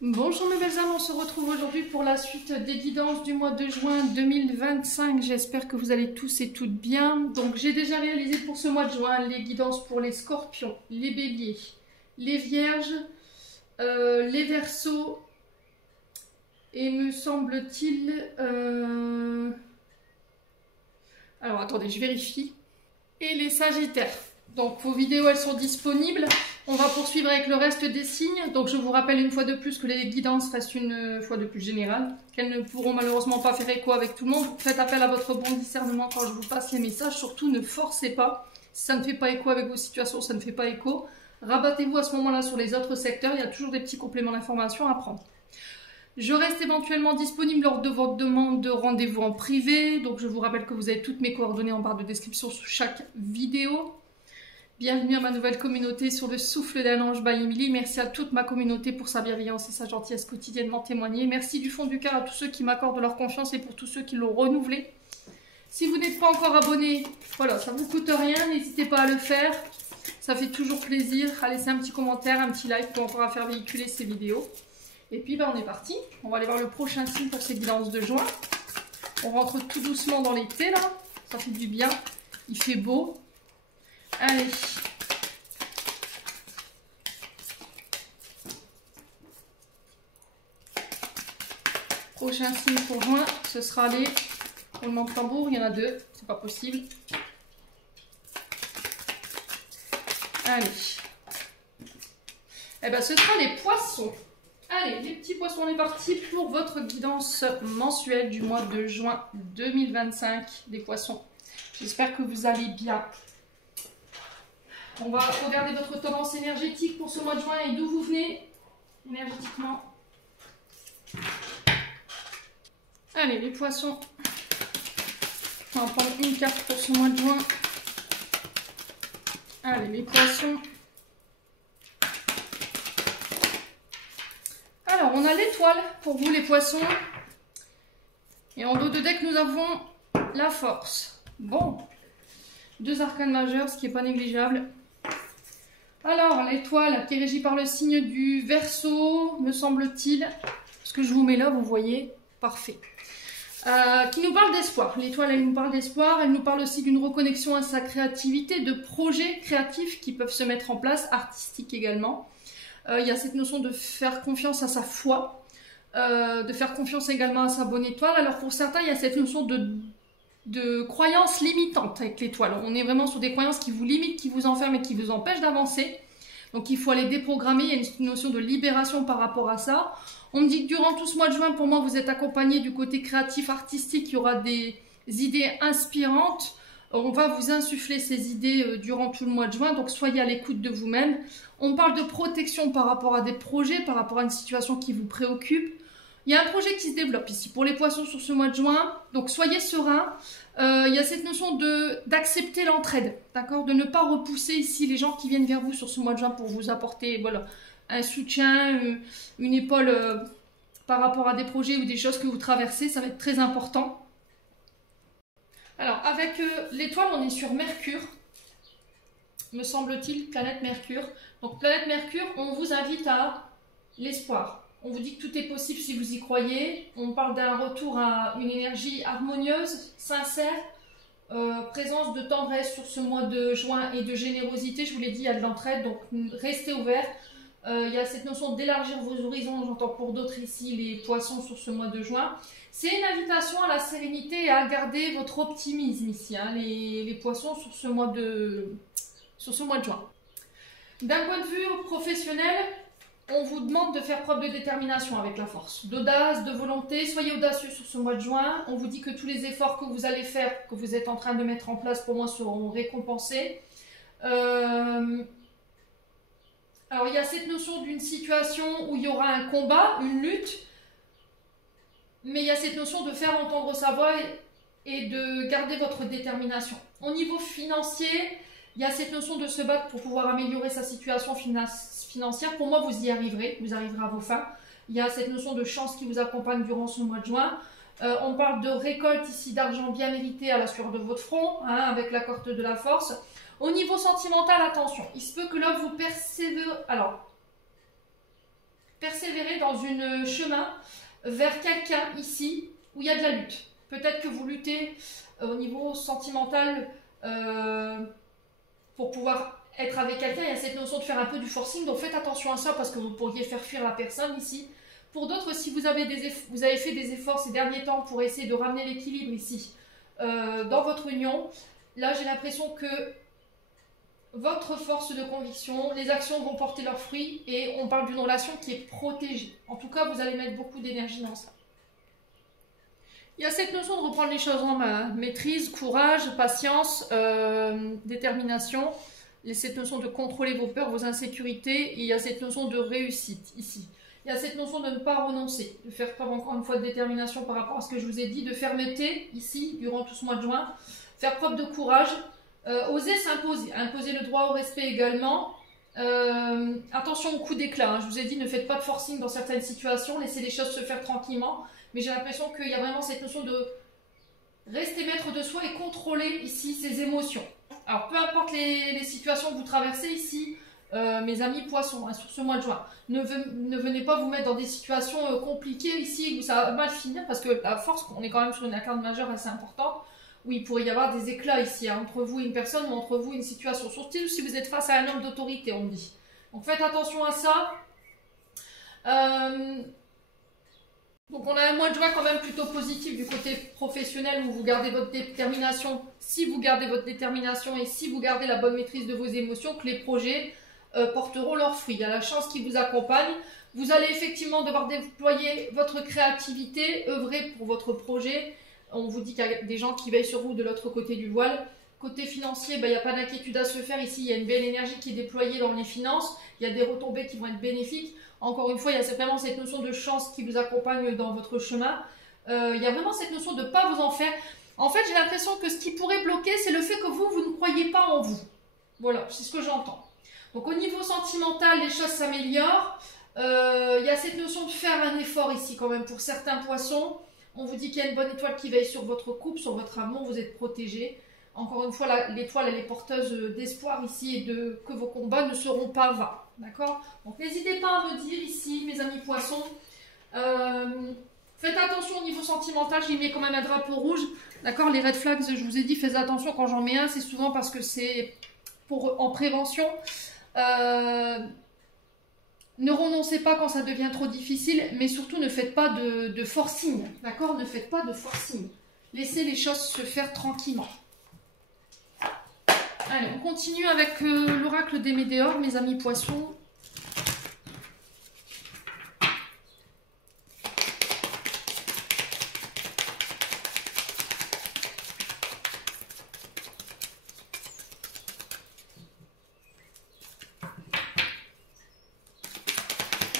Bonjour mes belles âmes, on se retrouve aujourd'hui pour la suite des guidances du mois de juin 2025. J'espère que vous allez tous et toutes bien. Donc j'ai déjà réalisé pour ce mois de juin les guidances pour les scorpions, les béliers, les vierges, les verseaux et me semble-t-il... Alors attendez, je vérifie. Et les sagittaires. Donc vos vidéos elles sont disponibles. On va poursuivre avec le reste des signes. Donc je vous rappelle une fois de plus que les guidances restent une fois de plus générales, qu'elles ne pourront malheureusement pas faire écho avec tout le monde. Faites appel à votre bon discernement quand je vous passe les messages. Surtout ne forcez pas. Si ça ne fait pas écho avec vos situations, ça ne fait pas écho. Rabattez-vous à ce moment-là sur les autres secteurs. Il y a toujours des petits compléments d'information à prendre. Je reste éventuellement disponible lors de votre demande de rendez-vous en privé. Donc je vous rappelle que vous avez toutes mes coordonnées en barre de description sous chaque vidéo. Bienvenue à ma nouvelle communauté sur le souffle d'un ange by Emily. Merci à toute ma communauté pour sa bienveillance et sa gentillesse quotidiennement témoignée. Merci du fond du cœur à tous ceux qui m'accordent leur confiance et pour tous ceux qui l'ont renouvelé. Si vous n'êtes pas encore abonné, voilà, ça ne vous coûte rien, n'hésitez pas à le faire. Ça fait toujours plaisir à laisser un petit commentaire, un petit like pour encore à faire véhiculer ces vidéos. Et puis on est parti, on va aller voir le prochain signe pour ces guidances de juin. On rentre tout doucement dans l'été là, ça fait du bien, il fait beau. Allez. Prochain signe pour juin, ce sera les roulements de tambour. Il y en a deux, c'est pas possible. Allez. Eh ben, ce sera les poissons. Allez, les petits poissons, on est parti pour votre guidance mensuelle du mois de juin 2025 des poissons. J'espère que vous allez bien. On va regarder votre tendance énergétique pour ce mois de juin et d'où vous venez énergétiquement. Allez, les poissons. On va prendre une carte pour ce mois de juin. Allez, les poissons. Alors, on a l'étoile pour vous les poissons. Et en dos de deck, nous avons la force. Bon, deux arcanes majeures, ce qui n'est pas négligeable. Alors, l'étoile qui est régie par le signe du Verseau, me semble-t-il. Ce que je vous mets là, vous voyez, parfait. Qui nous parle d'espoir. L'étoile, elle nous parle d'espoir. Elle nous parle aussi d'une reconnexion à sa créativité, de projets créatifs qui peuvent se mettre en place, artistiques également. Il y a cette notion de faire confiance à sa foi, de faire confiance également à sa bonne étoile. Alors pour certains, il y a cette notion de croyances limitantes avec l'étoile. On est vraiment sur des croyances qui vous limitent, qui vous enferment et qui vous empêchent d'avancer. Donc il faut aller déprogrammer, il y a une notion de libération par rapport à ça. On me dit que durant tout ce mois de juin, pour moi, vous êtes accompagné du côté créatif, artistique, il y aura des idées inspirantes. On va vous insuffler ces idées durant tout le mois de juin, donc soyez à l'écoute de vous-même. On parle de protection par rapport à des projets, par rapport à une situation qui vous préoccupe. Il y a un projet qui se développe ici pour les poissons sur ce mois de juin, donc soyez sereins. Il y a cette notion d'accepter l'entraide, d'accord, de ne pas repousser ici les gens qui viennent vers vous sur ce mois de juin pour vous apporter voilà, un soutien, une épaule par rapport à des projets ou des choses que vous traversez, ça va être très important. Alors avec l'étoile, on est sur Mercure, me semble-t-il, planète Mercure. Donc planète Mercure, on vous invite à l'espoir. On vous dit que tout est possible si vous y croyez. On parle d'un retour à une énergie harmonieuse, sincère, présence de tendresse sur ce mois de juin et de générosité. Je vous l'ai dit, il y a de l'entraide, donc restez ouverts. Il y a cette notion d'élargir vos horizons, j'entends pour d'autres ici les poissons sur ce mois de juin. C'est une invitation à la sérénité et à garder votre optimisme ici, hein, les poissons sur ce mois de juin. D'un point de vue professionnel, on vous demande de faire preuve de détermination avec la force, d'audace, de volonté. Soyez audacieux sur ce mois de juin. On vous dit que tous les efforts que vous allez faire, que vous êtes en train de mettre en place pour moi seront récompensés. Alors il y a cette notion d'une situation où il y aura un combat, une lutte, mais il y a cette notion de faire entendre sa voix et de garder votre détermination. Au niveau financier, il y a cette notion de se battre pour pouvoir améliorer sa situation financière. Pour moi, vous y arriverez, vous arriverez à vos fins. Il y a cette notion de chance qui vous accompagne durant ce mois de juin. On parle de récolte ici d'argent bien mérité à la sueur de votre front, hein, avec la carte de la force. Au niveau sentimental, attention, il se peut que là vous persévérez. Alors, persévérer dans un chemin vers quelqu'un ici où il y a de la lutte. Peut-être que vous luttez au niveau sentimental pour pouvoir être avec quelqu'un. Il y a cette notion de faire un peu du forcing, donc faites attention à ça parce que vous pourriez faire fuir la personne ici. Pour d'autres, si vous avez fait des efforts ces derniers temps pour essayer de ramener l'équilibre ici dans votre union, là j'ai l'impression que votre force de conviction, les actions vont porter leurs fruits et on parle d'une relation qui est protégée. En tout cas, vous allez mettre beaucoup d'énergie dans ça. Il y a cette notion de reprendre les choses en main. Maîtrise, courage, patience, détermination. Il y a cette notion de contrôler vos peurs, vos insécurités. Et il y a cette notion de réussite ici. Il y a cette notion de ne pas renoncer, de faire preuve encore une fois de détermination par rapport à ce que je vous ai dit, de fermeté ici durant tout ce mois de juin, faire preuve de courage, oser s'imposer, imposer le droit au respect également. Attention au coup d'éclat, hein. Je vous ai dit ne faites pas de forcing dans certaines situations, laissez les choses se faire tranquillement, mais j'ai l'impression qu'il y a vraiment cette notion de rester maître de soi et contrôler ici ses émotions. Alors peu importe les situations que vous traversez ici, mes amis poissons, hein, sur ce mois de juin, ne venez pas vous mettre dans des situations compliquées ici où ça va mal finir, parce que la force, on est quand même sur une arcane majeure assez importante, où il pourrait y avoir des éclats ici, hein, entre vous et une personne ou entre vous et une situation, surtout si vous êtes face à un homme d'autorité, on me dit. Donc faites attention à ça. Donc on a un mois de juin quand même plutôt positif du côté professionnel où vous gardez votre détermination. Si vous gardez votre détermination et si vous gardez la bonne maîtrise de vos émotions, que les projets porteront leurs fruits. Il y a la chance qui vous accompagne. Vous allez effectivement devoir déployer votre créativité, œuvrer pour votre projet. On vous dit qu'il y a des gens qui veillent sur vous de l'autre côté du voile. Côté financier, il n'y a pas d'inquiétude à se faire. Ici, il y a une belle énergie qui est déployée dans les finances. Il y a des retombées qui vont être bénéfiques. Encore une fois, il y a vraiment cette notion de chance qui vous accompagne dans votre chemin. Il y a vraiment cette notion de ne pas vous en faire. En fait, j'ai l'impression que ce qui pourrait bloquer, c'est le fait que vous ne croyez pas en vous. Voilà, c'est ce que j'entends. Donc au niveau sentimental, les choses s'améliorent. Il y a cette notion de faire un effort ici quand même pour certains poissons. On vous dit qu'il y a une bonne étoile qui veille sur votre couple, sur votre amour, vous êtes protégés. Encore une fois, l'étoile, elle est porteuse d'espoir ici et que vos combats ne seront pas vains. D'accord? Donc n'hésitez pas à me dire ici, mes amis poissons. Faites attention au niveau sentimental, j'ai mis quand même un drapeau rouge. D'accord? Les red flags, je vous ai dit, faites attention quand j'en mets un, c'est souvent parce que c'est en prévention. Ne renoncez pas quand ça devient trop difficile, mais surtout ne faites pas de forcing. D'accord? Ne faites pas de forcing. Laissez les choses se faire tranquillement. Allez, on continue avec l'oracle des météores, mes amis poissons.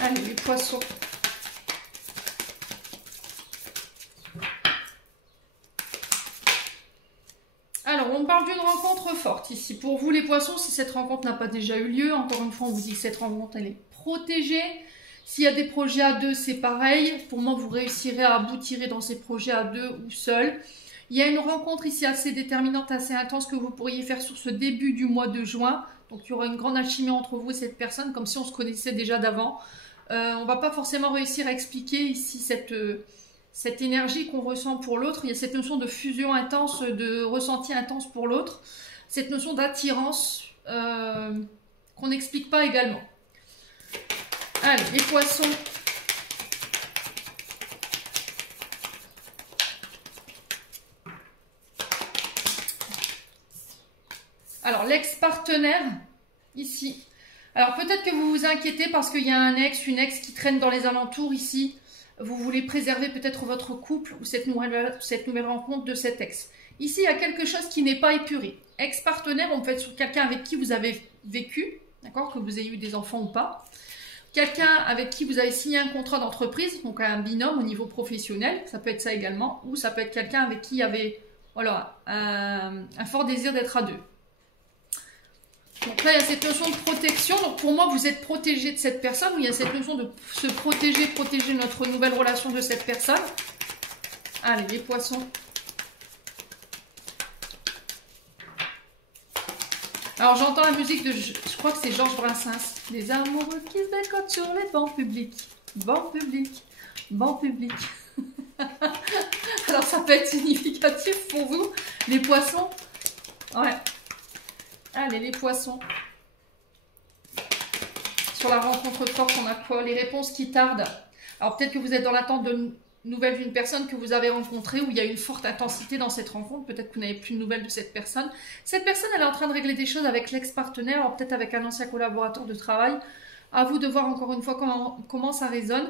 Allez, les poissons. Alors, on parle d'une rencontre forte ici. Pour vous, les poissons, si cette rencontre n'a pas déjà eu lieu, encore une fois, on vous dit que cette rencontre, elle est protégée. S'il y a des projets à deux, c'est pareil. Pour moi, vous réussirez à aboutir dans ces projets à deux ou seul. Il y a une rencontre ici assez déterminante, assez intense que vous pourriez faire sur ce début du mois de juin. Donc, il y aura une grande alchimie entre vous et cette personne, comme si on se connaissait déjà d'avant. On ne va pas forcément réussir à expliquer ici cette énergie qu'on ressent pour l'autre. Il y a cette notion de fusion intense, de ressenti intense pour l'autre. Cette notion d'attirance qu'on n'explique pas également. Allez, les poissons. Alors, l'ex-partenaire, ici. Alors, peut-être que vous vous inquiétez parce qu'il y a un ex, une ex qui traîne dans les alentours ici. Vous voulez préserver peut-être votre couple ou cette nouvelle rencontre de cet ex. Ici, il y a quelque chose qui n'est pas épuré. Ex-partenaire, on peut être sur quelqu'un avec qui vous avez vécu, d'accord, que vous ayez eu des enfants ou pas. Quelqu'un avec qui vous avez signé un contrat d'entreprise, donc un binôme au niveau professionnel, ça peut être ça également. Ou ça peut être quelqu'un avec qui il y avait voilà, un fort désir d'être à deux. Donc là, il y a cette notion de protection. Donc pour moi, vous êtes protégé de cette personne. Ou il y a cette notion de se protéger, protéger notre nouvelle relation de cette personne. Allez, les poissons. Alors j'entends la musique de, je crois que c'est Georges Brassens. Les amoureux qui se décotent sur les bancs publics. Bon public. Bon public. Alors, ça peut être significatif pour vous, les poissons. Ouais. Allez, les poissons. Sur la rencontre forte, on a quoi? Les réponses qui tardent. Alors, peut-être que vous êtes dans l'attente de nouvelles d'une personne que vous avez rencontrée, où il y a une forte intensité dans cette rencontre. Peut-être que vous n'avez plus de nouvelles de cette personne. Cette personne, elle est en train de régler des choses avec l'ex-partenaire, alors peut-être avec un ancien collaborateur de travail. À vous de voir encore une fois comment ça résonne.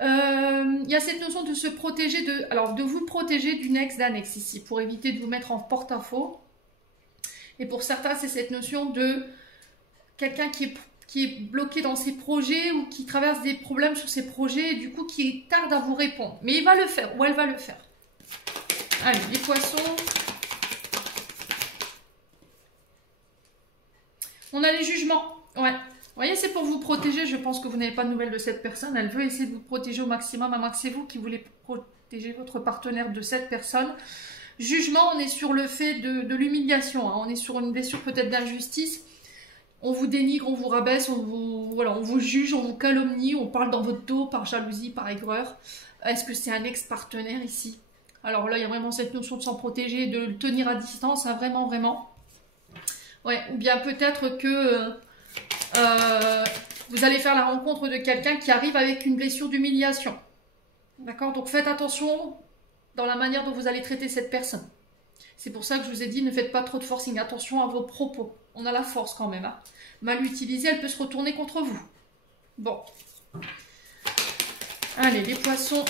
Il y a cette notion de se protéger, de vous protéger d'une ex, d'un ex ici, pour éviter de vous mettre en porte-à-faux. Et pour certains, c'est cette notion de quelqu'un qui est bloqué dans ses projets ou qui traverse des problèmes sur ses projets et du coup qui tarde à vous répondre. Mais il va le faire ou elle va le faire. Allez, les poissons. On a les jugements. Ouais. Vous voyez, c'est pour vous protéger. Je pense que vous n'avez pas de nouvelles de cette personne. Elle veut essayer de vous protéger au maximum. À moins que c'est vous qui voulez protéger votre partenaire de cette personne. Jugement, on est sur le fait de l'humiliation. Hein. On est sur une blessure peut-être d'injustice. On vous dénigre, on vous rabaisse, on vous juge, on vous calomnie, on parle dans votre dos par jalousie, par aigreur. Est-ce que c'est un ex-partenaire ici? Alors là, il y a vraiment cette notion de s'en protéger, de le tenir à distance, hein, vraiment, vraiment. Ouais, ou bien peut-être que vous allez faire la rencontre de quelqu'un qui arrive avec une blessure d'humiliation. D'accord? Donc faites attention dans la manière dont vous allez traiter cette personne. C'est pour ça que je vous ai dit, ne faites pas trop de forcing. Attention à vos propos. On a la force quand même. Hein. Mal utilisée, elle peut se retourner contre vous. Bon. Allez, les poissons.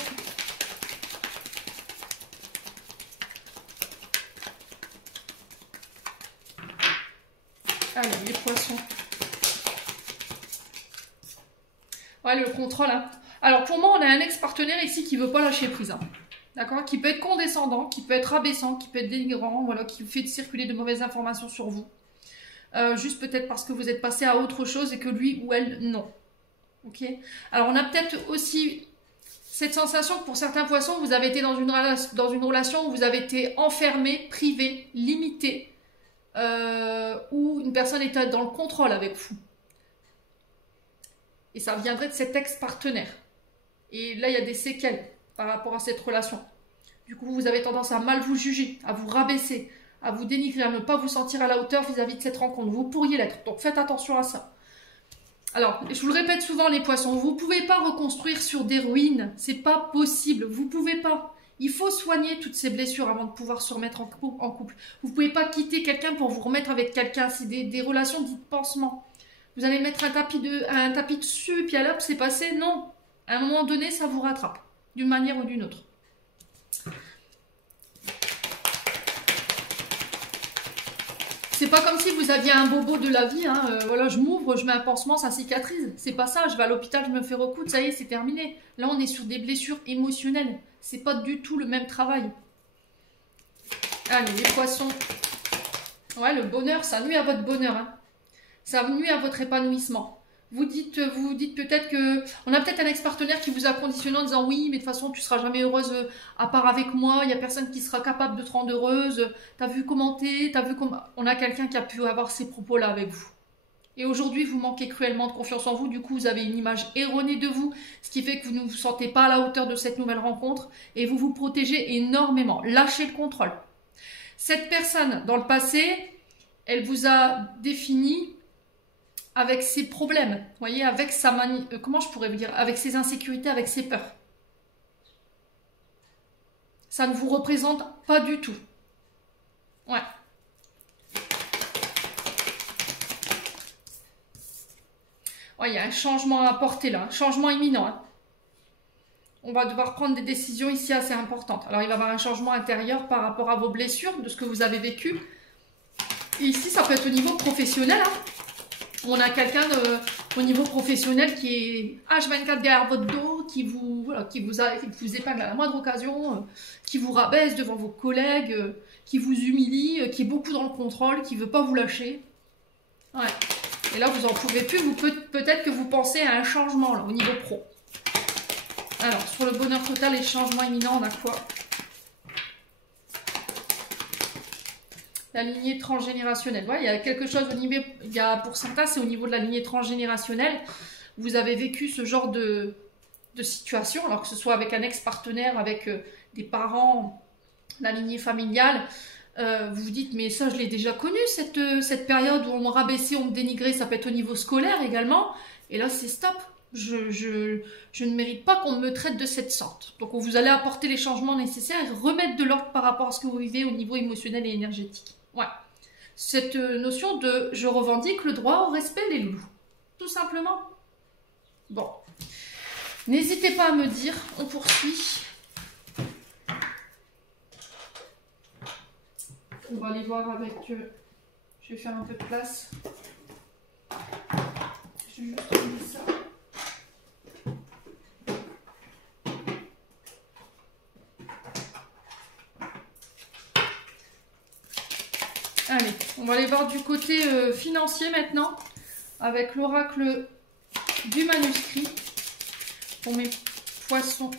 Allez, les poissons. Ouais, le contrôle. Hein. Alors, pour moi, on a un ex-partenaire ici qui ne veut pas lâcher prise. Hein. D'accord? Qui peut être condescendant, qui peut être rabaissant, qui peut être dénigrant, voilà, qui fait circuler de mauvaises informations sur vous. Juste peut-être parce que vous êtes passé à autre chose et que lui ou elle, non. Ok? Alors, on a peut-être aussi cette sensation que pour certains poissons, vous avez été dans une relation où vous avez été enfermé, privé, limité, où une personne était dans le contrôle avec vous. Et ça viendrait de cet ex-partenaire. Et là, il y a des séquelles par rapport à cette relation. Du coup, vous avez tendance à mal vous juger, à vous rabaisser, à vous dénigrer, à ne pas vous sentir à la hauteur vis-à-vis de cette rencontre. Vous pourriez l'être, donc faites attention à ça. Alors, je vous le répète souvent les poissons, vous ne pouvez pas reconstruire sur des ruines, c'est pas possible, vous ne pouvez pas. Il faut soigner toutes ces blessures avant de pouvoir se remettre en couple. Vous ne pouvez pas quitter quelqu'un pour vous remettre avec quelqu'un, c'est des relations dites pansements. Vous allez mettre un tapis dessus et puis à l'heure c'est passé, non. À un moment donné, ça vous rattrape, d'une manière ou d'une autre. C'est pas comme si vous aviez un bobo de la vie, hein. Voilà, je m'ouvre, je mets un pansement, ça cicatrise. C'est pas ça, je vais à l'hôpital, je me fais recoudre, ça y est, c'est terminé. Là, on est sur des blessures émotionnelles. C'est pas du tout le même travail. Allez, les poissons. Ouais, le bonheur, ça nuit à votre bonheur. Hein. Ça nuit à votre épanouissement. Vous dites peut-être que... On a peut-être un ex-partenaire qui vous a conditionné en disant « Oui, mais de toute façon, tu ne seras jamais heureuse à part avec moi. Il n'y a personne qui sera capable de te rendre heureuse. T'as vu commenter, t'as vu comment... » On a quelqu'un qui a pu avoir ces propos-là avec vous. Et aujourd'hui, vous manquez cruellement de confiance en vous. Du coup, vous avez une image erronée de vous, ce qui fait que vous ne vous sentez pas à la hauteur de cette nouvelle rencontre et vous vous protégez énormément. Lâchez le contrôle. Cette personne, dans le passé, elle vous a défini... avec ses problèmes, vous voyez, avec sa comment je pourrais vous dire, avec ses insécurités, avec ses peurs. Ça ne vous représente pas du tout. Ouais. Ouais, il y a un changement à apporter là, un changement imminent. Hein. On va devoir prendre des décisions ici assez importantes. Alors, il va y avoir un changement intérieur par rapport à vos blessures, de ce que vous avez vécu. Et ici, ça peut être au niveau professionnel, hein. On a quelqu'un au niveau professionnel qui est H24 derrière votre dos, qui vous épingle à la moindre occasion, qui vous rabaisse devant vos collègues, qui vous humilie, qui est beaucoup dans le contrôle, qui ne veut pas vous lâcher. Ouais. Et là, vous n'en pouvez plus. Peut-être que vous pensez à un changement là, au niveau pro. Alors, sur le bonheur total et changement imminent, on a quoi? La lignée transgénérationnelle. Ouais, il y a quelque chose au niveau... pour certains, c'est au niveau de la lignée transgénérationnelle. Vous avez vécu ce genre de de situation, alors que ce soit avec un ex-partenaire, avec des parents, la lignée familiale, vous vous dites, mais ça, je l'ai déjà connu, cette période où on me rabaissait, on me dénigrait, ça peut être au niveau scolaire également. Et là, c'est stop. Je ne mérite pas qu'on me traite de cette sorte. Donc, vous allez apporter les changements nécessaires et remettre de l'ordre par rapport à ce que vous vivez au niveau émotionnel et énergétique. Voilà. Cette notion de « je revendique le droit au respect, les loups ». Tout simplement. Bon. N'hésitez pas à me dire, on poursuit. On va aller voir avec... je vais faire un peu de place. Je vais juste tourner ça. Allez, on va aller voir du côté financier maintenant, avec l'oracle du manuscrit pour mes poissons.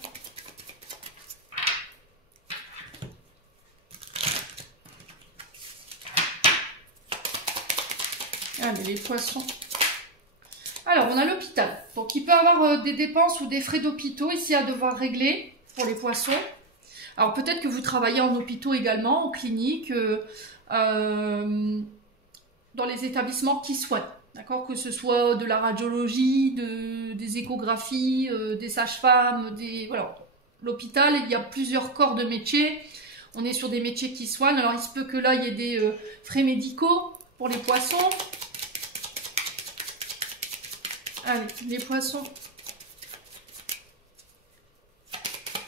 Allez, les poissons. Alors, on a l'hôpital. Donc, il peut y avoir des dépenses ou des frais d'hôpitaux ici à devoir régler pour les poissons. Alors, peut-être que vous travaillez en hôpitaux également, en clinique, dans les établissements qui soignent. D'accord, que ce soit de la radiologie, des échographies, des sages-femmes, voilà. L'hôpital, il y a plusieurs corps de métiers. On est sur des métiers qui soignent. Alors, il se peut que là, il y ait des frais médicaux pour les poissons. Allez, les poissons.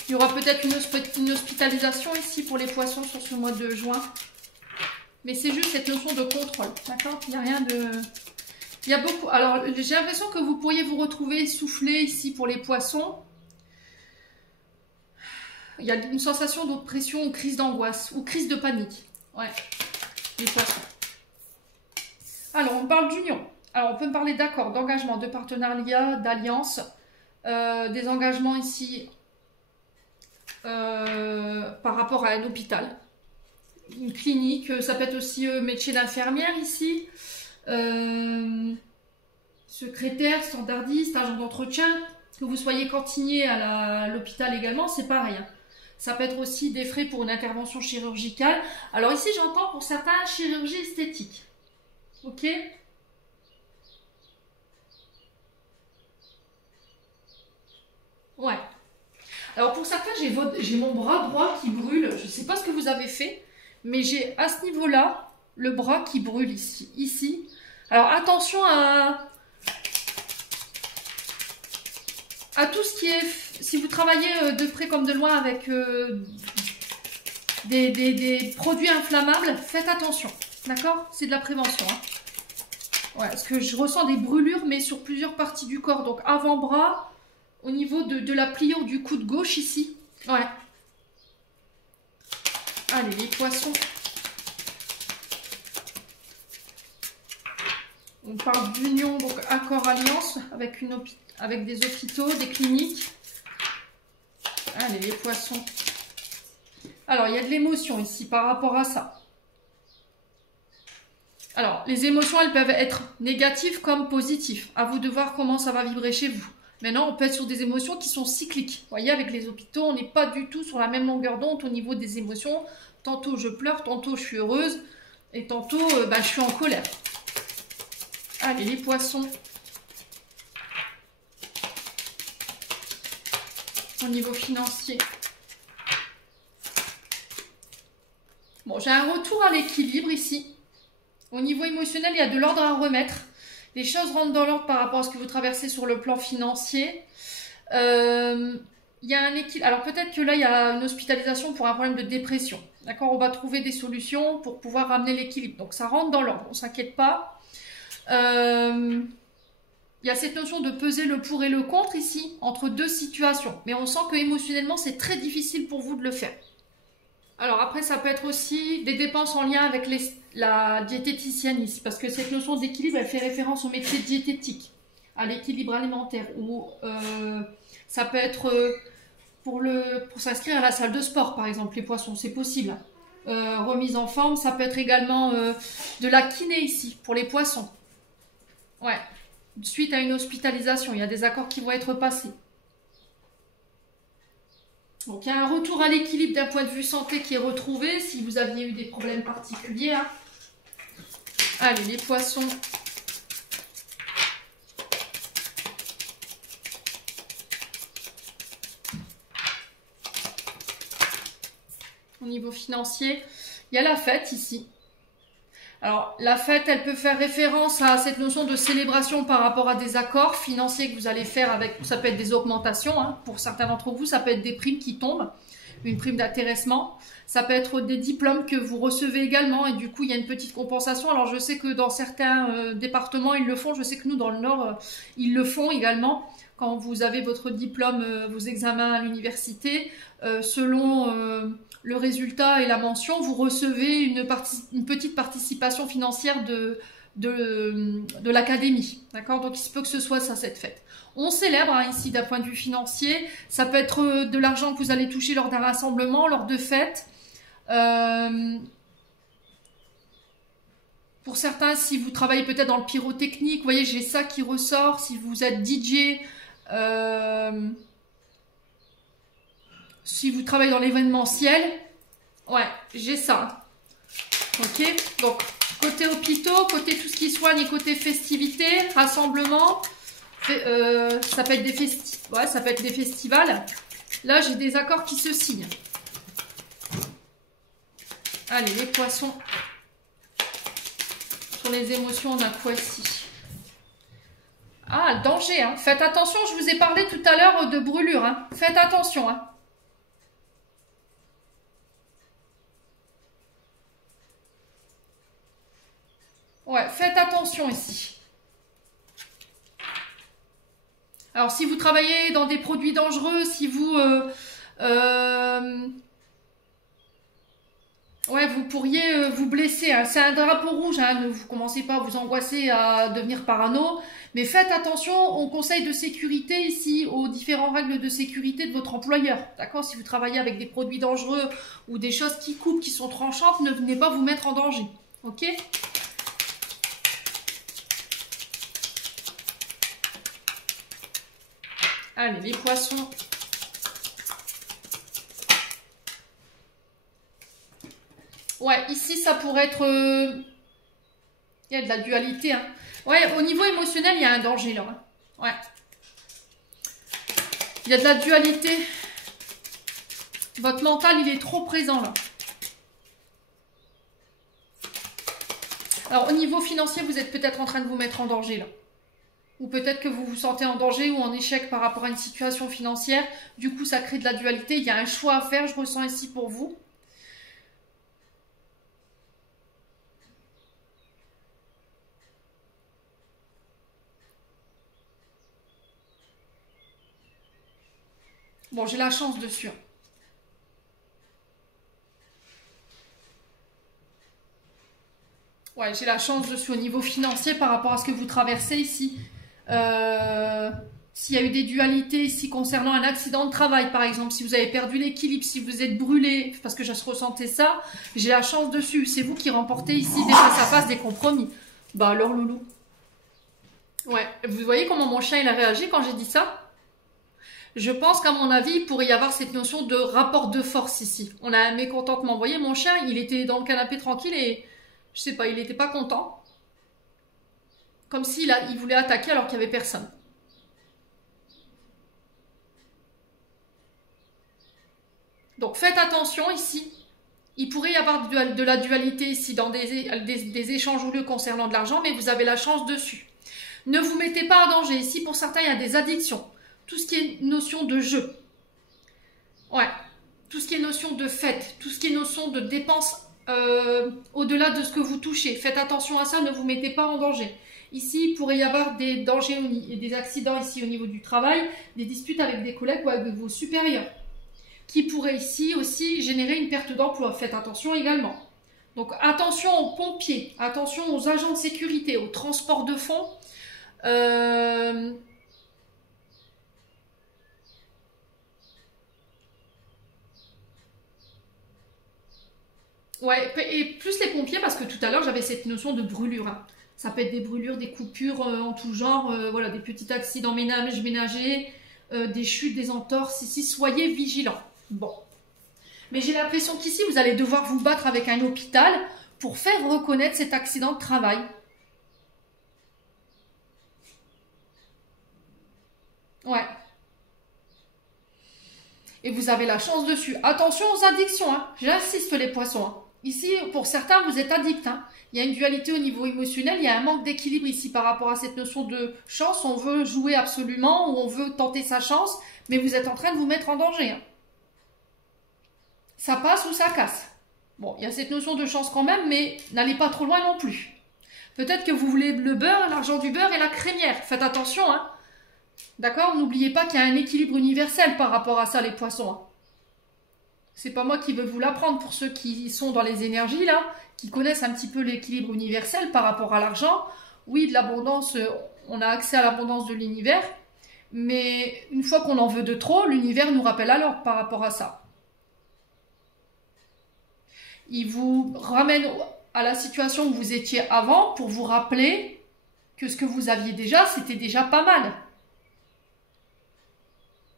Il y aura peut-être une hospitalisation ici pour les poissons sur ce mois de juin. Mais c'est juste cette notion de contrôle. D'accord? Il n'y a rien de... Il y a beaucoup... Alors, j'ai l'impression que vous pourriez vous retrouver essoufflé ici pour les poissons. Il y a une sensation d'oppression ou crise d'angoisse ou crise de panique. Ouais, les poissons. Alors, on parle d'union. Alors, on peut me parler d'accords, d'engagement, de partenariat, d'alliance, des engagements ici par rapport à un hôpital, une clinique, ça peut être aussi métier d'infirmière ici, secrétaire, standardiste, agent d'entretien, que vous soyez cantinier à l'hôpital également, c'est pareil. Hein. Ça peut être aussi des frais pour une intervention chirurgicale. Alors ici, j'entends pour certains chirurgie esthétique. Ok ? Ouais. Alors pour certains, j'ai mon bras droit qui brûle. Je ne sais pas ce que vous avez fait, mais j'ai à ce niveau-là le bras qui brûle ici. Alors attention à tout ce qui est... Si vous travaillez de près comme de loin avec des produits inflammables, faites attention. D'accord? C'est de la prévention. Hein. Ouais, parce que je ressens des brûlures, mais sur plusieurs parties du corps. Donc avant-bras... Au niveau de la pliure du coude gauche ici. Ouais. Allez, les poissons. On parle d'union, donc accord-alliance avec des hôpitaux, des cliniques. Allez, les poissons. Alors, il y a de l'émotion ici par rapport à ça. Alors, les émotions, elles peuvent être négatives comme positives. À vous de voir comment ça va vibrer chez vous. Maintenant, on peut être sur des émotions qui sont cycliques. Vous voyez, avec les hôpitaux, on n'est pas du tout sur la même longueur d'onde au niveau des émotions. Tantôt, je pleure, tantôt, je suis heureuse. Et tantôt, je suis en colère. Allez, les poissons. Au niveau financier. Bon, j'ai un retour à l'équilibre ici. Au niveau émotionnel, il y a de l'ordre à remettre. Les choses rentrent dans l'ordre par rapport à ce que vous traversez sur le plan financier. Il y a un équilibre. Alors peut-être que là, il y a une hospitalisation pour un problème de dépression. D'accord? On va trouver des solutions pour pouvoir ramener l'équilibre. Donc ça rentre dans l'ordre, on ne s'inquiète pas. Il y a cette notion de peser le pour et le contre ici, entre deux situations. Mais on sent que émotionnellement, c'est très difficile pour vous de le faire. Alors après, ça peut être aussi des dépenses en lien avec la diététicienne ici, parce que cette notion d'équilibre, elle fait référence au métier diététique, à l'équilibre alimentaire, ou ça peut être pour s'inscrire à la salle de sport, par exemple, les poissons, c'est possible. Remise en forme, ça peut être également de la kiné ici, pour les poissons. Ouais, suite à une hospitalisation, il y a des accords qui vont être passés. Donc il y a un retour à l'équilibre d'un point de vue santé qui est retrouvé si vous aviez eu des problèmes particuliers. Hein. Allez, les poissons. Au niveau financier, il y a la fête ici. Alors, la fête, elle peut faire référence à cette notion de célébration par rapport à des accords financiers que vous allez faire avec, ça peut être des augmentations, hein, pour certains d'entre vous, ça peut être des primes qui tombent, une prime d'intéressement, ça peut être des diplômes que vous recevez également et du coup, il y a une petite compensation. Alors, je sais que dans certains départements, ils le font, je sais que nous, dans le Nord, ils le font également. Quand vous avez votre diplôme, vos examens à l'université, selon le résultat et la mention, vous recevez une petite participation financière de l'académie. D'accord? Donc, il se peut que ce soit ça, cette fête. On célèbre hein, ici d'un point de vue financier. Ça peut être de l'argent que vous allez toucher lors d'un rassemblement, lors de fêtes. Pour certains, si vous travaillez peut-être dans le pyrotechnique, vous voyez, j'ai ça qui ressort. Si vous êtes DJ, si vous travaillez dans l'événementiel, ouais, j'ai ça. Ok, donc côté hôpitaux, côté tout ce qui soigne et côté festivités, rassemblements, ça peut être ouais, ça peut être des festivals. Là, j'ai des accords qui se signent. Allez, les poissons. Sur les émotions, on a quoi ici? Ah, danger, hein. Faites attention, je vous ai parlé tout à l'heure de brûlure, hein. Faites attention, hein. Ouais, faites attention ici. Alors, si vous travaillez dans des produits dangereux, si vous... ouais, vous pourriez vous blesser. Hein. C'est un drapeau rouge. Hein. Ne vous commencez pas à vous angoisser, à devenir parano. Mais faites attention aux conseils de sécurité ici, aux différentes règles de sécurité de votre employeur. D'accord? Si vous travaillez avec des produits dangereux ou des choses qui coupent, qui sont tranchantes, ne venez pas vous mettre en danger. Ok? Allez, les poissons. Ouais, ici, ça pourrait être... il y a de la dualité. Hein. Ouais, au niveau émotionnel, il y a un danger, là. Hein. Ouais. Il y a de la dualité. Votre mental, il est trop présent, là. Alors, au niveau financier, vous êtes peut-être en train de vous mettre en danger, là. Ou peut-être que vous vous sentez en danger ou en échec par rapport à une situation financière. Du coup, ça crée de la dualité. Il y a un choix à faire, je ressens ici pour vous. Bon, j'ai la chance dessus. Ouais, j'ai la chance dessus au niveau financier par rapport à ce que vous traversez ici. S'il y a eu des dualités ici concernant un accident de travail, par exemple, si vous avez perdu l'équilibre, si vous êtes brûlé, parce que je ressentais ça, j'ai la chance dessus. C'est vous qui remportez ici des face-à-face, des compromis. Bah alors, loulou. Ouais, vous voyez comment mon chien il a réagi quand j'ai dit ça? Je pense qu'à mon avis, il pourrait y avoir cette notion de rapport de force ici. On a un mécontentement. Vous voyez, mon chien, il était dans le canapé tranquille et, je sais pas, il n'était pas content. Comme s'il il voulait attaquer alors qu'il n'y avait personne. Donc faites attention ici. Il pourrait y avoir de la dualité ici dans des échanges houleux concernant de l'argent, mais vous avez la chance dessus. Ne vous mettez pas en danger. Ici, pour certains, il y a des addictions. Tout ce qui est notion de jeu. Ouais. Tout ce qui est notion de fête. Tout ce qui est notion de dépenses au-delà de ce que vous touchez. Faites attention à ça, ne vous mettez pas en danger. Ici, il pourrait y avoir des dangers et des accidents ici au niveau du travail, des disputes avec des collègues ou avec vos supérieurs, qui pourraient ici aussi générer une perte d'emploi. Faites attention également. Donc attention aux pompiers, attention aux agents de sécurité, aux transports de fonds. Ouais, et plus les pompiers parce que tout à l'heure j'avais cette notion de brûlure. Hein. Ça peut être des brûlures, des coupures en tout genre, des petits accidents ménagers, des chutes, des entorses. Ici, soyez vigilants. Bon. Mais j'ai l'impression qu'ici, vous allez devoir vous battre avec un hôpital pour faire reconnaître cet accident de travail. Ouais. Et vous avez la chance dessus. Attention aux addictions, hein. J'insiste les poissons. Hein. Ici, pour certains, vous êtes addicts. Hein. Il y a une dualité au niveau émotionnel, il y a un manque d'équilibre ici par rapport à cette notion de chance. On veut jouer absolument ou on veut tenter sa chance, mais vous êtes en train de vous mettre en danger. Hein. Ça passe ou ça casse. Bon, il y a cette notion de chance quand même, mais n'allez pas trop loin non plus. Peut-être que vous voulez le beurre, l'argent du beurre et la crémière. Faites attention, hein. D'accord? N'oubliez pas qu'il y a un équilibre universel par rapport à ça, les poissons. Hein. C'est pas moi qui veux vous l'apprendre pour ceux qui sont dans les énergies, là, qui connaissent un petit peu l'équilibre universel par rapport à l'argent. Oui, de l'abondance, on a accès à l'abondance de l'univers, mais une fois qu'on en veut de trop, l'univers nous rappelle à l'ordre par rapport à ça. Il vous ramène à la situation où vous étiez avant pour vous rappeler que ce que vous aviez déjà, c'était déjà pas mal.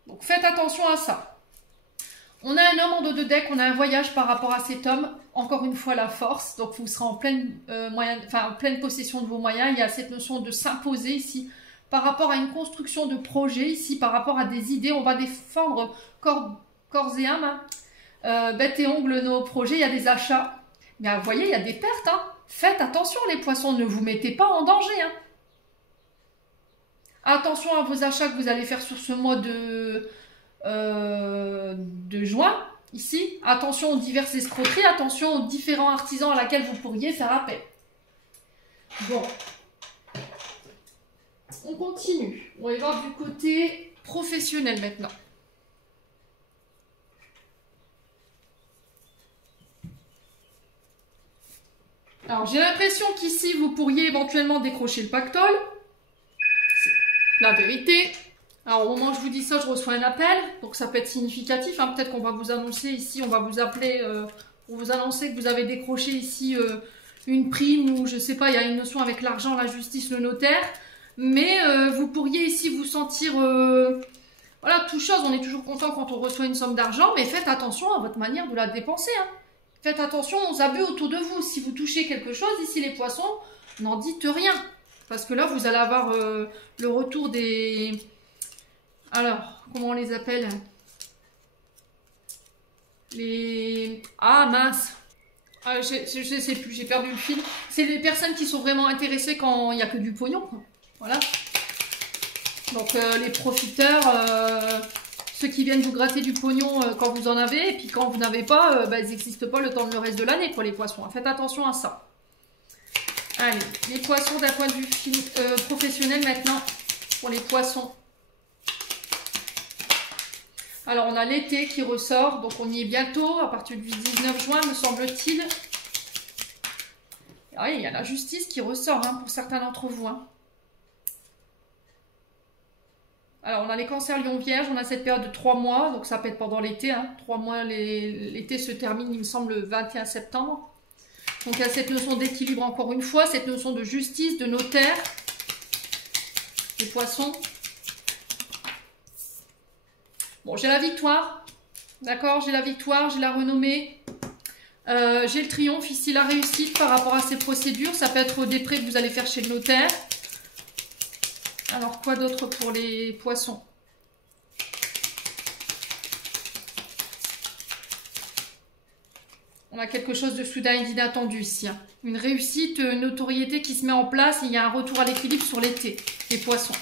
Donc faites attention à ça. On a un homme en dos de deck, on a un voyage par rapport à cet homme. Encore une fois, la force. Donc vous serez en pleine, en pleine possession de vos moyens. Il y a cette notion de s'imposer ici par rapport à une construction de projet. Ici, par rapport à des idées, on va défendre corps et âme. Bête et ongle nos projets, il y a des achats. Mais vous voyez, il y a des pertes. Hein. Faites attention les poissons, ne vous mettez pas en danger. Hein. Attention à vos achats que vous allez faire sur ce mois de juin. Ici, attention aux diverses escroqueries, attention aux différents artisans à laquelle vous pourriez faire appel. Bon. On continue. On va voir du côté professionnel maintenant. Alors, j'ai l'impression qu'ici, vous pourriez éventuellement décrocher le pactole. C'est la vérité. Alors, au moment où je vous dis ça, je reçois un appel. Donc, ça peut être significatif. Hein. Peut-être qu'on va vous annoncer ici, on va vous appeler pour vous annoncer que vous avez décroché ici une prime ou je sais pas, il y a une notion avec l'argent, la justice, le notaire. Mais vous pourriez ici vous sentir... voilà, toute chose. On est toujours content quand on reçoit une somme d'argent. Mais faites attention à votre manière de la dépenser. Hein. Faites attention aux abus autour de vous. Si vous touchez quelque chose, ici les poissons, n'en dites rien. Parce que là, vous allez avoir le retour des... Alors, comment on les appelle? Les... Ah, mince. Ah, je sais plus, j'ai perdu le fil. C'est les personnes qui sont vraiment intéressées quand il n'y a que du pognon. Quoi. Voilà. Donc, les profiteurs... ceux qui viennent vous gratter du pognon quand vous en avez, et puis quand vous n'avez pas, ils n'existent pas le temps de le reste de l'année pour les poissons. Hein. Faites attention à ça. Allez, les poissons d'un point de vue professionnel maintenant, pour les poissons. Alors, on a l'été qui ressort, donc on y est bientôt, à partir du 19 juin, me semble-t-il. Ah, il y a la justice qui ressort hein, pour certains d'entre vous. Hein. Alors, on a les cancers lion vierge, on a cette période de 3 mois, donc ça peut être pendant l'été. Hein. 3 mois, l'été se termine, il me semble, le 21 septembre. Donc, il y a cette notion d'équilibre encore une fois, cette notion de justice, de notaire, les poissons. Bon, j'ai la victoire, d'accord, j'ai la victoire, j'ai la renommée. J'ai le triomphe, ici la réussite par rapport à ces procédures. Ça peut être des prêts que vous allez faire chez le notaire. Alors, quoi d'autre pour les poissons? On a quelque chose de soudain et d'inattendu ici. Hein. Une réussite, une notoriété qui se met en place. Et il y a un retour à l'équilibre sur l'été, les poissons.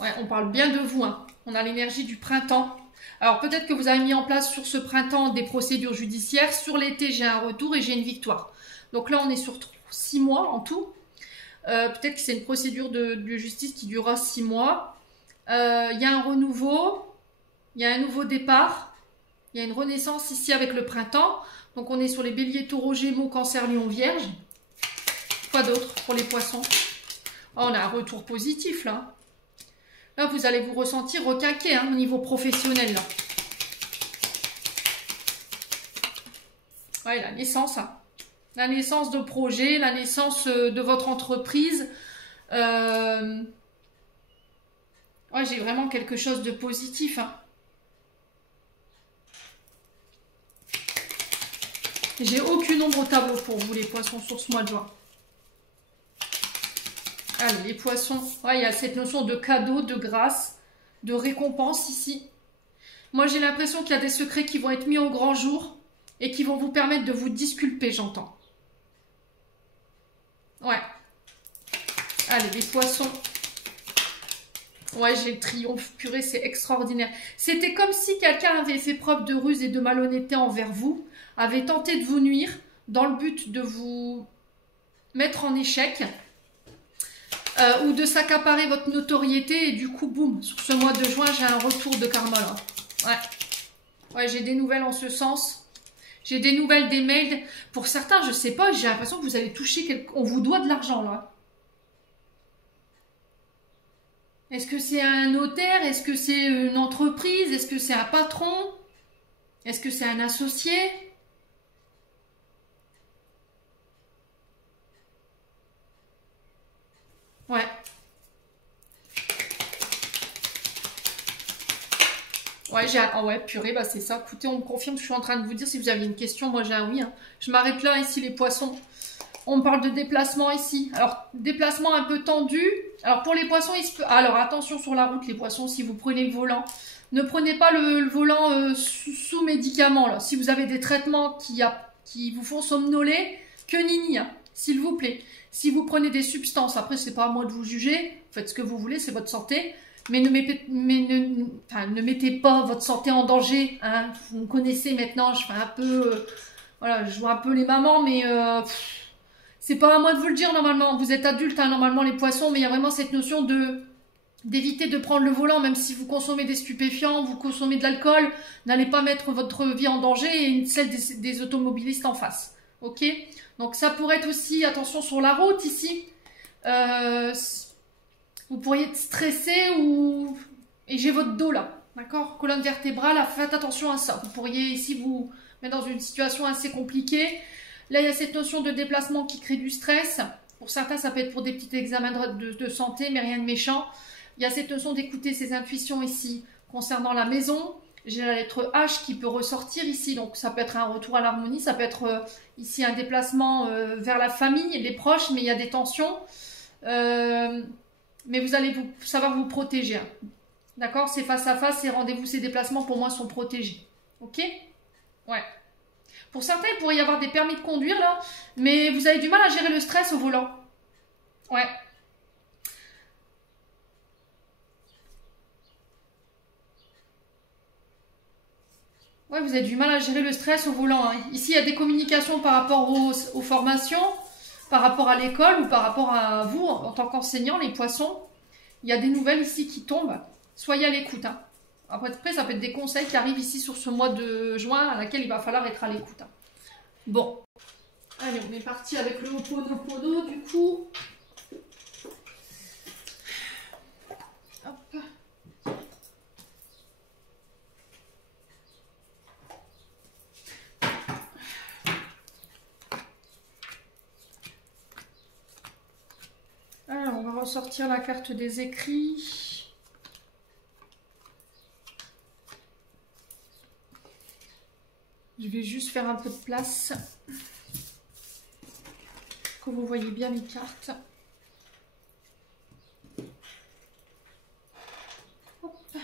Ouais, on parle bien de vous. Hein. On a l'énergie du printemps. Alors, peut-être que vous avez mis en place sur ce printemps des procédures judiciaires. Sur l'été, j'ai un retour et j'ai une victoire. Donc là, on est sur 6 mois en tout. Peut-être que c'est une procédure de justice qui durera 6 mois. Il y a un renouveau. Il y a un nouveau départ. Il y a une renaissance ici avec le printemps. Donc, on est sur les béliers, taureaux, gémeaux, cancer, lion, vierge. Quoi d'autre pour les poissons? Oh, on a un retour positif là. Là, vous allez vous ressentir requinqué hein, au niveau professionnel. Là. Ouais, la naissance. Hein. La naissance de projet, la naissance de votre entreprise. Ouais, j'ai vraiment quelque chose de positif. Hein. J'ai aucune ombre au tableau pour vous, les poissons, sur ce mois de juin. Allez, les poissons. Ouais, il y a cette notion de cadeau, de grâce, de récompense ici. Moi, j'ai l'impression qu'il y a des secrets qui vont être mis au grand jour et qui vont vous permettre de vous disculper, j'entends. Ouais. Allez, les poissons. Ouais, j'ai le triomphe. Purée, c'est extraordinaire. C'était comme si quelqu'un avait fait preuve de ruse et de malhonnêteté envers vous, avait tenté de vous nuire dans le but de vous mettre en échec ou de s'accaparer votre notoriété et du coup, boum, sur ce mois de juin, j'ai un retour de karma là. Ouais. Ouais, j'ai des nouvelles en ce sens. J'ai des nouvelles, des mails. Pour certains, je sais pas, j'ai l'impression que vous allez toucher, on vous doit de l'argent là. Est-ce que c'est un notaire? Est-ce que c'est une entreprise? Est-ce que c'est un patron? Est-ce que c'est un associé? Ouais. Ouais, oh ouais, purée, bah c'est ça. Écoutez, on me confirme, je suis en train de vous dire si vous aviez une question. Moi, j'ai un oui. Hein. Je m'arrête là, ici, les poissons. On me parle de déplacement ici. Alors, déplacement un peu tendu. Alors, pour les poissons, il se peut... Alors, attention sur la route, les poissons, si vous prenez le volant. Ne prenez pas le volant sous médicament. Là. Si vous avez des traitements qui vous font somnoler, que nini, hein, s'il vous plaît. Si vous prenez des substances, après, c'est pas à moi de vous juger. Faites ce que vous voulez, c'est votre santé. Mais ne mettez pas votre santé en danger. Hein. Vous me connaissez maintenant, je fais un peu... voilà, je vois un peu les mamans, mais... c'est pas à moi de vous le dire normalement. Vous êtes adulte, hein, normalement, les poissons, mais il y a vraiment cette notion d'éviter de prendre le volant, même si vous consommez des stupéfiants, vous consommez de l'alcool. N'allez pas mettre votre vie en danger et celle des automobilistes en face. Ok? Donc ça pourrait être aussi, attention sur la route ici. Vous pourriez être stressé et j'ai votre dos là, d'accord? Colonne vertébrale, faites attention à ça. Vous pourriez ici vous mettre dans une situation assez compliquée. Là, il y a cette notion de déplacement qui crée du stress. Pour certains, ça peut être pour des petits examens de santé, mais rien de méchant. Il y a cette notion d'écouter ses intuitions ici concernant la maison. J'ai la lettre H qui peut ressortir ici, donc ça peut être un retour à l'harmonie, ça peut être ici un déplacement vers la famille, les proches, mais il y a des tensions. Mais vous allez savoir vous protéger. Hein. D'accord? C'est face à face, ces rendez-vous, ces déplacements, pour moi, sont protégés. Ok? Ouais. Pour certains, il pourrait y avoir des permis de conduire, là, mais vous avez du mal à gérer le stress au volant. Ouais. Ouais, vous avez du mal à gérer le stress au volant. Hein. Ici, il y a des communications par rapport aux formations, par rapport à l'école ou par rapport à vous en tant qu'enseignant, les poissons. Il y a des nouvelles ici qui tombent. Soyez à l'écoute. Hein. Après, ça peut être des conseils qui arrivent ici sur ce mois de juin à laquelle il va falloir être à l'écoute. Hein. Bon. Allez, on est parti avec le Ho'oponopono du coup. Hop. Alors, on va ressortir la carte des écrits. Je vais juste faire un peu de place. Que vous voyez bien mes cartes. Hop.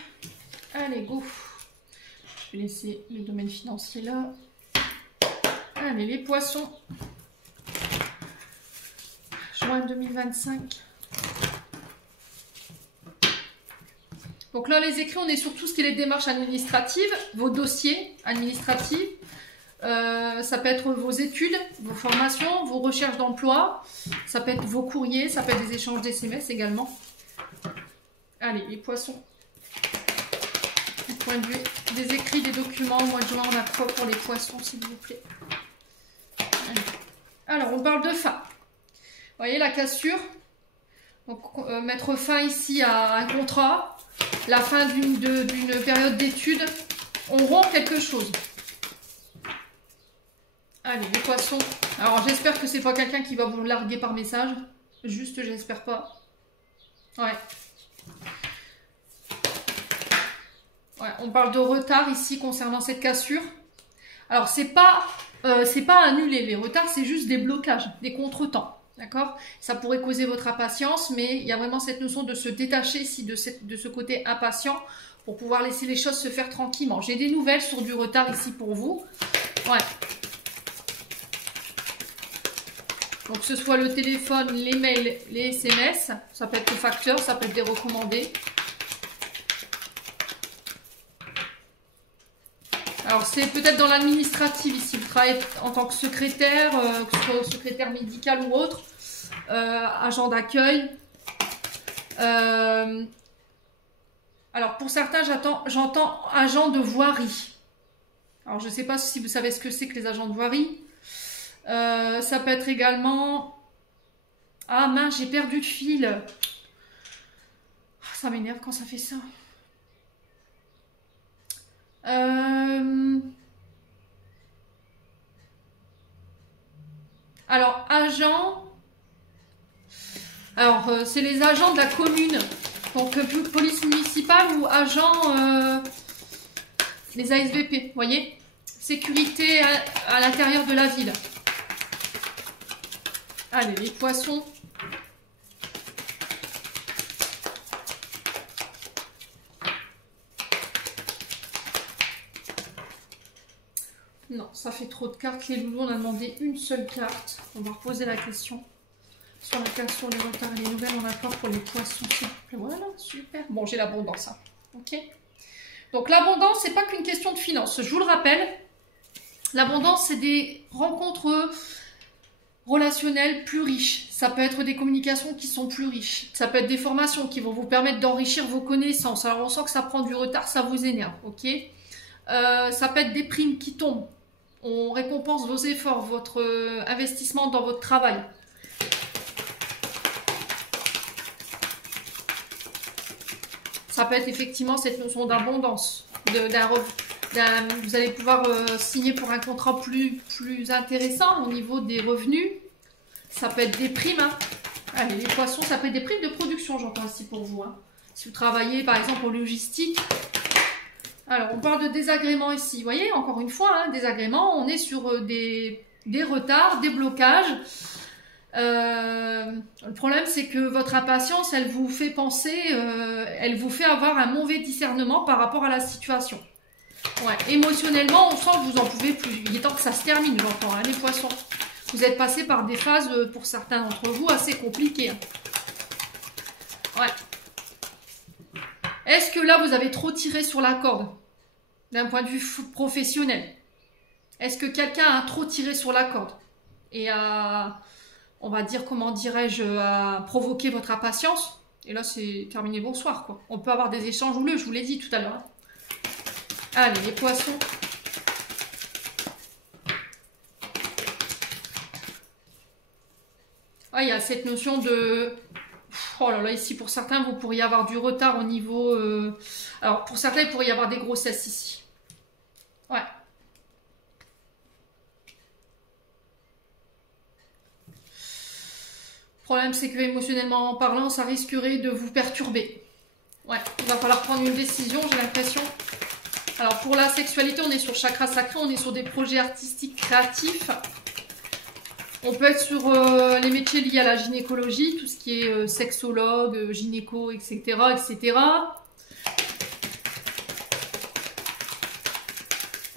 Allez, go. Je vais laisser le domaine financier là. Allez, les poissons. Juin 2025. Donc là, les écrits, on est sur tout ce qui est les démarches administratives, vos dossiers administratifs. Ça peut être vos études, vos formations, vos recherches d'emploi. Ça peut être vos courriers, ça peut être des échanges d'SMS également. Allez, les poissons. Du point de vue des écrits, des documents, au mois de juin, on a quoi pour les poissons, s'il vous plaît? Alors, on parle de fin. Vous voyez la cassure? Donc, mettre fin ici à un contrat, la fin d'une période d'études. On rompt quelque chose. Allez, les poissons, Alors j'espère que c'est pas quelqu'un qui va vous larguer par message. Juste j'espère pas. Ouais. Ouais, on parle de retard ici concernant cette cassure. Alors c'est pas annuler les retards, c'est juste des blocages, des contretemps. D'accord? Ça pourrait causer votre impatience, mais il y a vraiment cette notion de se détacher ici de ce côté impatient pour pouvoir laisser les choses se faire tranquillement. J'ai des nouvelles sur du retard ici pour vous. Ouais. Donc que ce soit le téléphone, les mails, les SMS, ça peut être le facteur, ça peut être des recommandés. Alors c'est peut-être dans l'administratif ici, vous travaillez en tant que secrétaire, que ce soit secrétaire médical ou autre, agent d'accueil. Alors pour certains j'entends agent de voirie. Alors je ne sais pas si vous savez ce que c'est que les agents de voirie. Ça peut être également... Ah mince, j'ai perdu le fil. Ça m'énerve quand ça fait ça. Alors, agent... Alors, c'est les agents de la commune. Donc, police municipale ou agent... les ASVP, vous voyez? Sécurité à l'intérieur de la ville. Allez, les poissons. Non, ça fait trop de cartes. Les loulous, on a demandé une seule carte. On va reposer la question. Sur la carte sur les retards et les nouvelles, on a peur pour les poissons. Voilà, super. Bon, j'ai l'abondance. Hein. Ok. Donc, l'abondance, c'est pas qu'une question de finance. Je vous le rappelle. L'abondance, c'est des rencontres relationnelles plus riches. Ça peut être des communications qui sont plus riches. Ça peut être des formations qui vont vous permettre d'enrichir vos connaissances. Alors, on sent que ça prend du retard, ça vous énerve. Ok. Ça peut être des primes qui tombent. On récompense vos efforts, votre investissement dans votre travail. Ça peut être effectivement cette notion d'abondance. Vous allez pouvoir signer pour un contrat plus intéressant au niveau des revenus. Ça peut être des primes. Hein. Allez, les poissons, ça peut être des primes de production, j'entends ici pour vous. Hein. Si vous travaillez par exemple en logistique. Alors, on parle de désagréments ici. Vous voyez, encore une fois, hein, désagréments, on est sur des retards, des blocages. Le problème, c'est que votre impatience, elle vous fait penser, elle vous fait avoir un mauvais discernement par rapport à la situation. Ouais, émotionnellement, on sent que vous en pouvez plus. Il est temps que ça se termine, j'entends, hein, les poissons. Vous êtes passé par des phases, pour certains d'entre vous, assez compliquées. Hein. Ouais. Est-ce que là, vous avez trop tiré sur la corde d'un point de vue professionnel? Est-ce que quelqu'un a trop tiré sur la corde et a, on va dire, comment dirais-je, a provoqué votre impatience? Et là, c'est terminé, bonsoir, quoi. On peut avoir des échanges houleux, je vous l'ai dit tout à l'heure. Allez, les poissons. Ah, il y a cette notion de... Oh là là, ici, pour certains, vous pourriez avoir du retard au niveau... Alors, pour certains, il pourrait y avoir des grossesses ici. Ouais. Le problème, c'est que émotionnellement parlant, ça risquerait de vous perturber. Ouais, il va falloir prendre une décision, j'ai l'impression. Alors, pour la sexualité, on est sur chakra sacré, on est sur des projets artistiques créatifs. On peut être sur les métiers liés à la gynécologie, tout ce qui est sexologue, gynéco, etc., etc.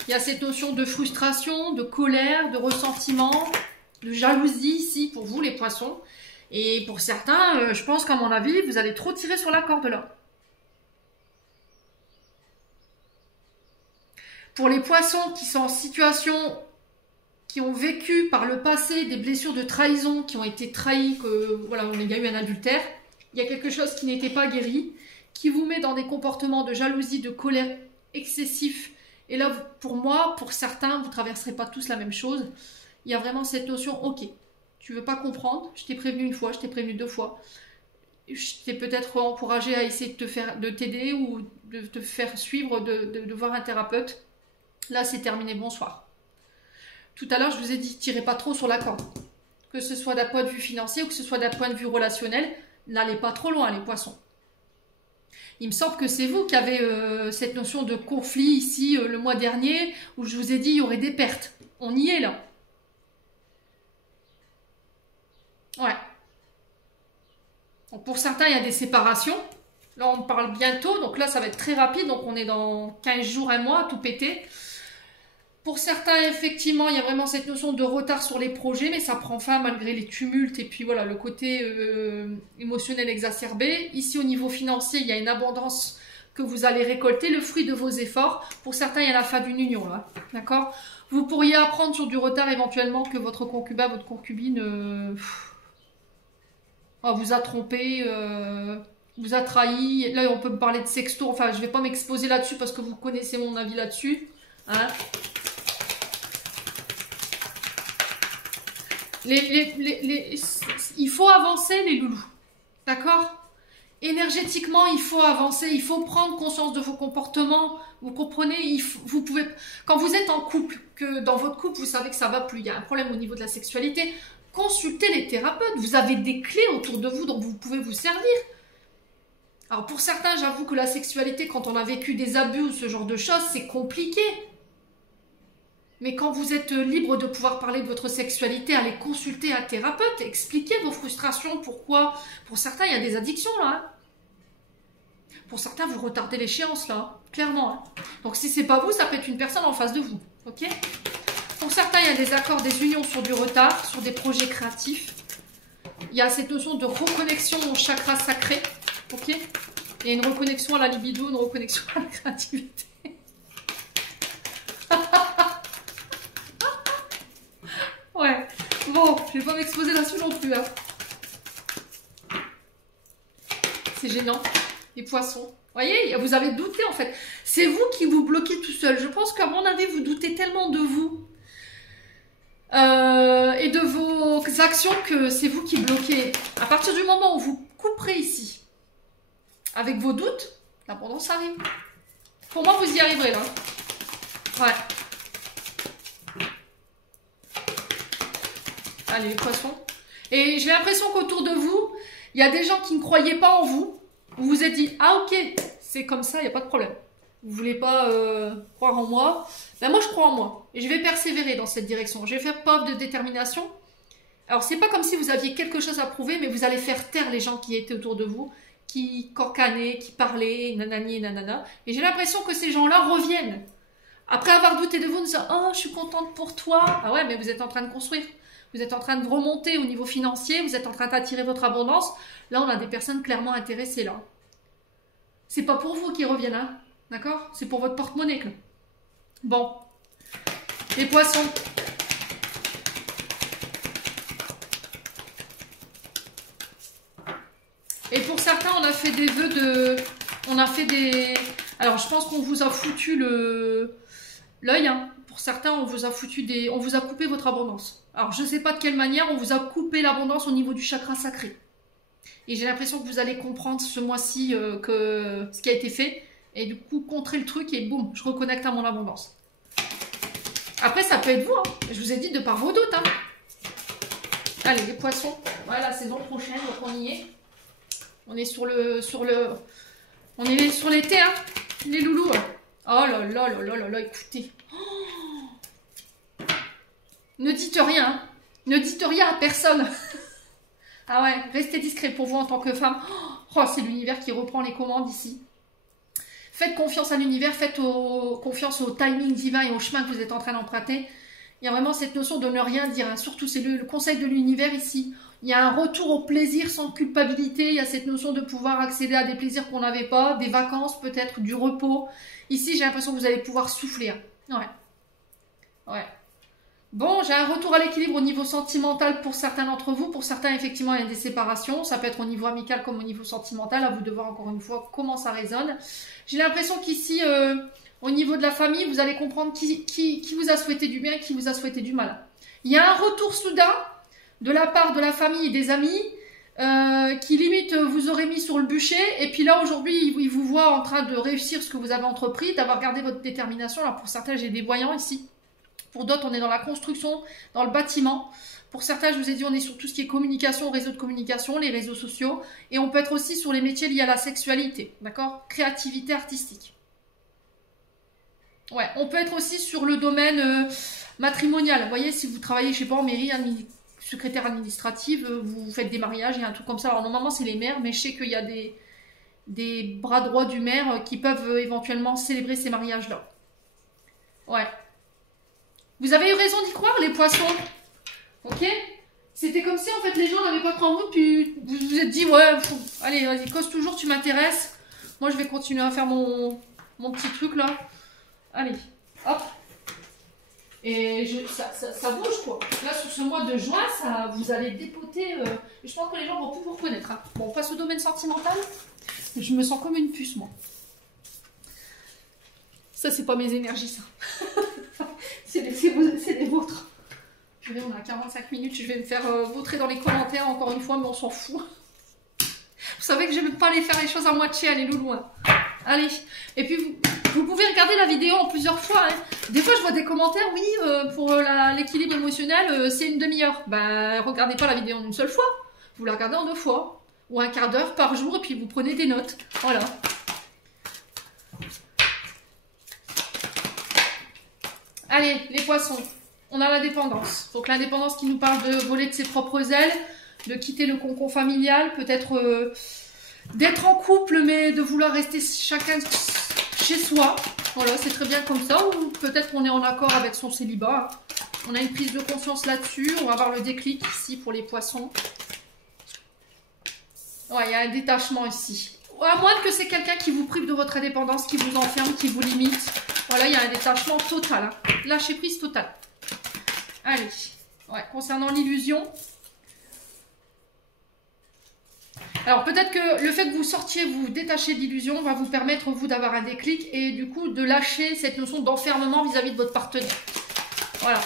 Il y a cette notion de frustration, de colère, de ressentiment, de jalousie ici pour vous, les poissons. Et pour certains, je pense qu'à mon avis, vous allez trop tirer sur la corde là. Pour les poissons qui sont en situation... qui ont vécu par le passé des blessures de trahison, qui ont été trahis, que voilà, il y a eu un adultère, il y a quelque chose qui n'était pas guéri, qui vous met dans des comportements de jalousie, de colère excessifs. Et là, pour moi, pour certains, vous ne traverserez pas tous la même chose. Il y a vraiment cette notion, ok, tu ne veux pas comprendre, je t'ai prévenu une fois, je t'ai prévenu 2 fois. Je t'ai peut-être encouragé à essayer de t'aider ou de te faire suivre, de voir un thérapeute. Là, c'est terminé, bonsoir. Tout à l'heure, je vous ai dit, tirez pas trop sur la corde. Que ce soit d'un point de vue financier ou que ce soit d'un point de vue relationnel, n'allez pas trop loin, les poissons. Il me semble que c'est vous qui avez cette notion de conflit ici le mois dernier, où je vous ai dit il y aurait des pertes. On y est là. Ouais. Donc pour certains, il y a des séparations. Là, on parle bientôt, donc là, ça va être très rapide. Donc on est dans 15 jours, un mois, tout pété. Pour certains, effectivement, il y a vraiment cette notion de retard sur les projets, mais ça prend fin malgré les tumultes et puis voilà, le côté émotionnel exacerbé. Ici, au niveau financier, il y a une abondance que vous allez récolter, le fruit de vos efforts. Pour certains, il y a la fin d'une union, là. D'accord? Vous pourriez apprendre sur du retard éventuellement que votre concubin, votre concubine vous a trompé, vous a trahi. Là, on peut me parler de sexto. Enfin, je ne vais pas m'exposer là-dessus parce que vous connaissez mon avis là-dessus. Hein? Il faut avancer, les loulous. D'accord? Énergétiquement, il faut avancer. Il faut prendre conscience de vos comportements. Vous comprenez? Vous pouvez, quand vous êtes en couple, que dans votre couple, vous savez que ça va plus, il y a un problème au niveau de la sexualité, consultez les thérapeutes. Vous avez des clés autour de vous dont vous pouvez vous servir. Alors pour certains, j'avoue que la sexualité, quand on a vécu des abus ou ce genre de choses, c'est compliqué. Mais quand vous êtes libre de pouvoir parler de votre sexualité, allez consulter un thérapeute, expliquez vos frustrations, pourquoi. Pour certains, il y a des addictions là. Hein. Pour certains, vous retardez l'échéance là, clairement. Hein. Donc si c'est pas vous, ça peut être une personne en face de vous. Ok? Pour certains, il y a des accords, des unions sur du retard, sur des projets créatifs. Il y a cette notion de reconnexion au chakra sacré. Ok? Il y a une reconnexion à la libido, une reconnexion à la créativité. Ouais, bon, je vais pas m'exposer là-dessus non plus. Hein. C'est gênant, les poissons. Vous voyez, vous avez douté en fait. C'est vous qui vous bloquez tout seul. Je pense qu'à mon avis, vous doutez tellement de vous et de vos actions que c'est vous qui bloquez. À partir du moment où vous couperez ici, avec vos doutes, l'abondance arrive. Pour moi, vous y arriverez là. Ouais. Allez, les poissons. Et j'ai l'impression qu'autour de vous, il y a des gens qui ne croyaient pas en vous. Vous vous êtes dit, ah ok, c'est comme ça, il n'y a pas de problème. Vous ne voulez pas croire en moi. Ben moi, je crois en moi. Et je vais persévérer dans cette direction. Je vais faire preuve de détermination. Alors, c'est pas comme si vous aviez quelque chose à prouver, mais vous allez faire taire les gens qui étaient autour de vous, qui corcanaient, qui parlaient, nanani, nanana. Et j'ai l'impression que ces gens-là reviennent. Après avoir douté de vous, en disant, oh, je suis contente pour toi. Ah ouais, mais vous êtes en train de construire. Vous êtes en train de remonter au niveau financier, vous êtes en train d'attirer votre abondance. Là, on a des personnes clairement intéressées, là. C'est pas pour vous qui reviennent, hein. D'accord? C'est pour votre porte-monnaie, là. Bon. Les poissons. Et pour certains, on a fait des vœux de... On a fait des... Alors, je pense qu'on vous a foutu l'œil, hein. Pour certains, on vous a foutu des... On vous a coupé votre abondance. Alors, je ne sais pas de quelle manière, on vous a coupé l'abondance au niveau du chakra sacré. Et j'ai l'impression que vous allez comprendre ce mois-ci ce qui a été fait. Et du coup, contrer le truc et boum, je reconnecte à mon abondance. Après, ça peut être vous. Hein. Je vous ai dit de par vos doutes. Hein. Allez, les poissons. Voilà, saison prochaine, donc on y est. On est on est sur l'été, hein. Les loulous. Hein. Oh là là là là là là, écoutez. Ne dites rien. Hein. Ne dites rien à personne. Ah ouais, restez discret pour vous en tant que femme. Oh, c'est l'univers qui reprend les commandes ici. Faites confiance à l'univers, faites confiance au timing divin et au chemin que vous êtes en train d'emprunter. Il y a vraiment cette notion de ne rien dire. Hein. Surtout, c'est le conseil de l'univers ici. Il y a un retour au plaisir sans culpabilité. Il y a cette notion de pouvoir accéder à des plaisirs qu'on n'avait pas, des vacances peut-être, du repos. Ici, j'ai l'impression que vous allez pouvoir souffler. Hein. Ouais. Ouais. Bon, j'ai un retour à l'équilibre au niveau sentimental pour certains d'entre vous. Pour certains, effectivement, il y a des séparations. Ça peut être au niveau amical comme au niveau sentimental. À vous de voir encore une fois comment ça résonne. J'ai l'impression qu'ici, au niveau de la famille, vous allez comprendre qui vous a souhaité du bien et qui vous a souhaité du mal. Il y a un retour soudain de la part de la famille et des amis qui limite vous aurez mis sur le bûcher. Et puis là, aujourd'hui, ils vous voient en train de réussir ce que vous avez entrepris, d'avoir gardé votre détermination. Alors pour certains, j'ai des voyants ici. Pour d'autres, on est dans la construction, dans le bâtiment. Pour certains, je vous ai dit, on est sur tout ce qui est communication, réseau de communication, les réseaux sociaux. Et on peut être aussi sur les métiers liés à la sexualité, d'accord? Créativité artistique. Ouais, on peut être aussi sur le domaine matrimonial. Vous voyez, si vous travaillez, je sais pas, en mairie, secrétaire administrative, vous faites des mariages, il y a un truc comme ça. Alors normalement, c'est les maires, mais je sais qu'il y a des bras droits du maire qui peuvent éventuellement célébrer ces mariages-là. Ouais. Vous avez eu raison d'y croire, les poissons. Ok? C'était comme si, en fait, les gens n'avaient pas trop en vous, puis vous vous êtes dit, ouais, allez, vas-y, cause toujours, tu m'intéresses. Moi, je vais continuer à faire mon petit truc, là. Allez, hop. Et ça bouge, quoi. Là, sur ce mois de juin, vous allez dépoter. Je pense que les gens vont plus vous reconnaître. Hein. Bon, on passe au domaine sentimental. Je me sens comme une puce, moi. Ça, c'est pas mes énergies, ça. c'est les vôtres. On a 45 minutes. Je vais me faire vautrer dans les commentaires, encore une fois, mais on s'en fout. Vous savez que je n'aime pas aller faire les choses à moitié, aller loin. Allez. Et puis, vous pouvez regarder la vidéo en plusieurs fois. Hein. Des fois, je vois des commentaires, oui, pour l'équilibre émotionnel, c'est une demi-heure. Ben, regardez pas la vidéo en une seule fois. Vous la regardez en 2 fois. Ou un quart d'heure par jour, et puis vous prenez des notes. Voilà. Allez, les poissons. On a l'indépendance. Donc, l'indépendance qui nous parle de voler de ses propres ailes, de quitter le cocon familial, peut-être d'être en couple, mais de vouloir rester chacun chez soi. Voilà, c'est très bien comme ça. Ou peut-être qu'on est en accord avec son célibat. On a une prise de conscience là-dessus. On va avoir le déclic ici pour les poissons. Ouais, il y a un détachement ici. À moins que c'est quelqu'un qui vous prive de votre indépendance, qui vous enferme, qui vous limite. Voilà, il y a un détachement total. Hein. Lâcher prise totale. Allez. Ouais, concernant l'illusion. Alors peut-être que le fait que vous sortiez, vous détacher d'illusion va vous permettre, vous, d'avoir un déclic et du coup de lâcher cette notion d'enfermement vis-à-vis de votre partenaire. Voilà.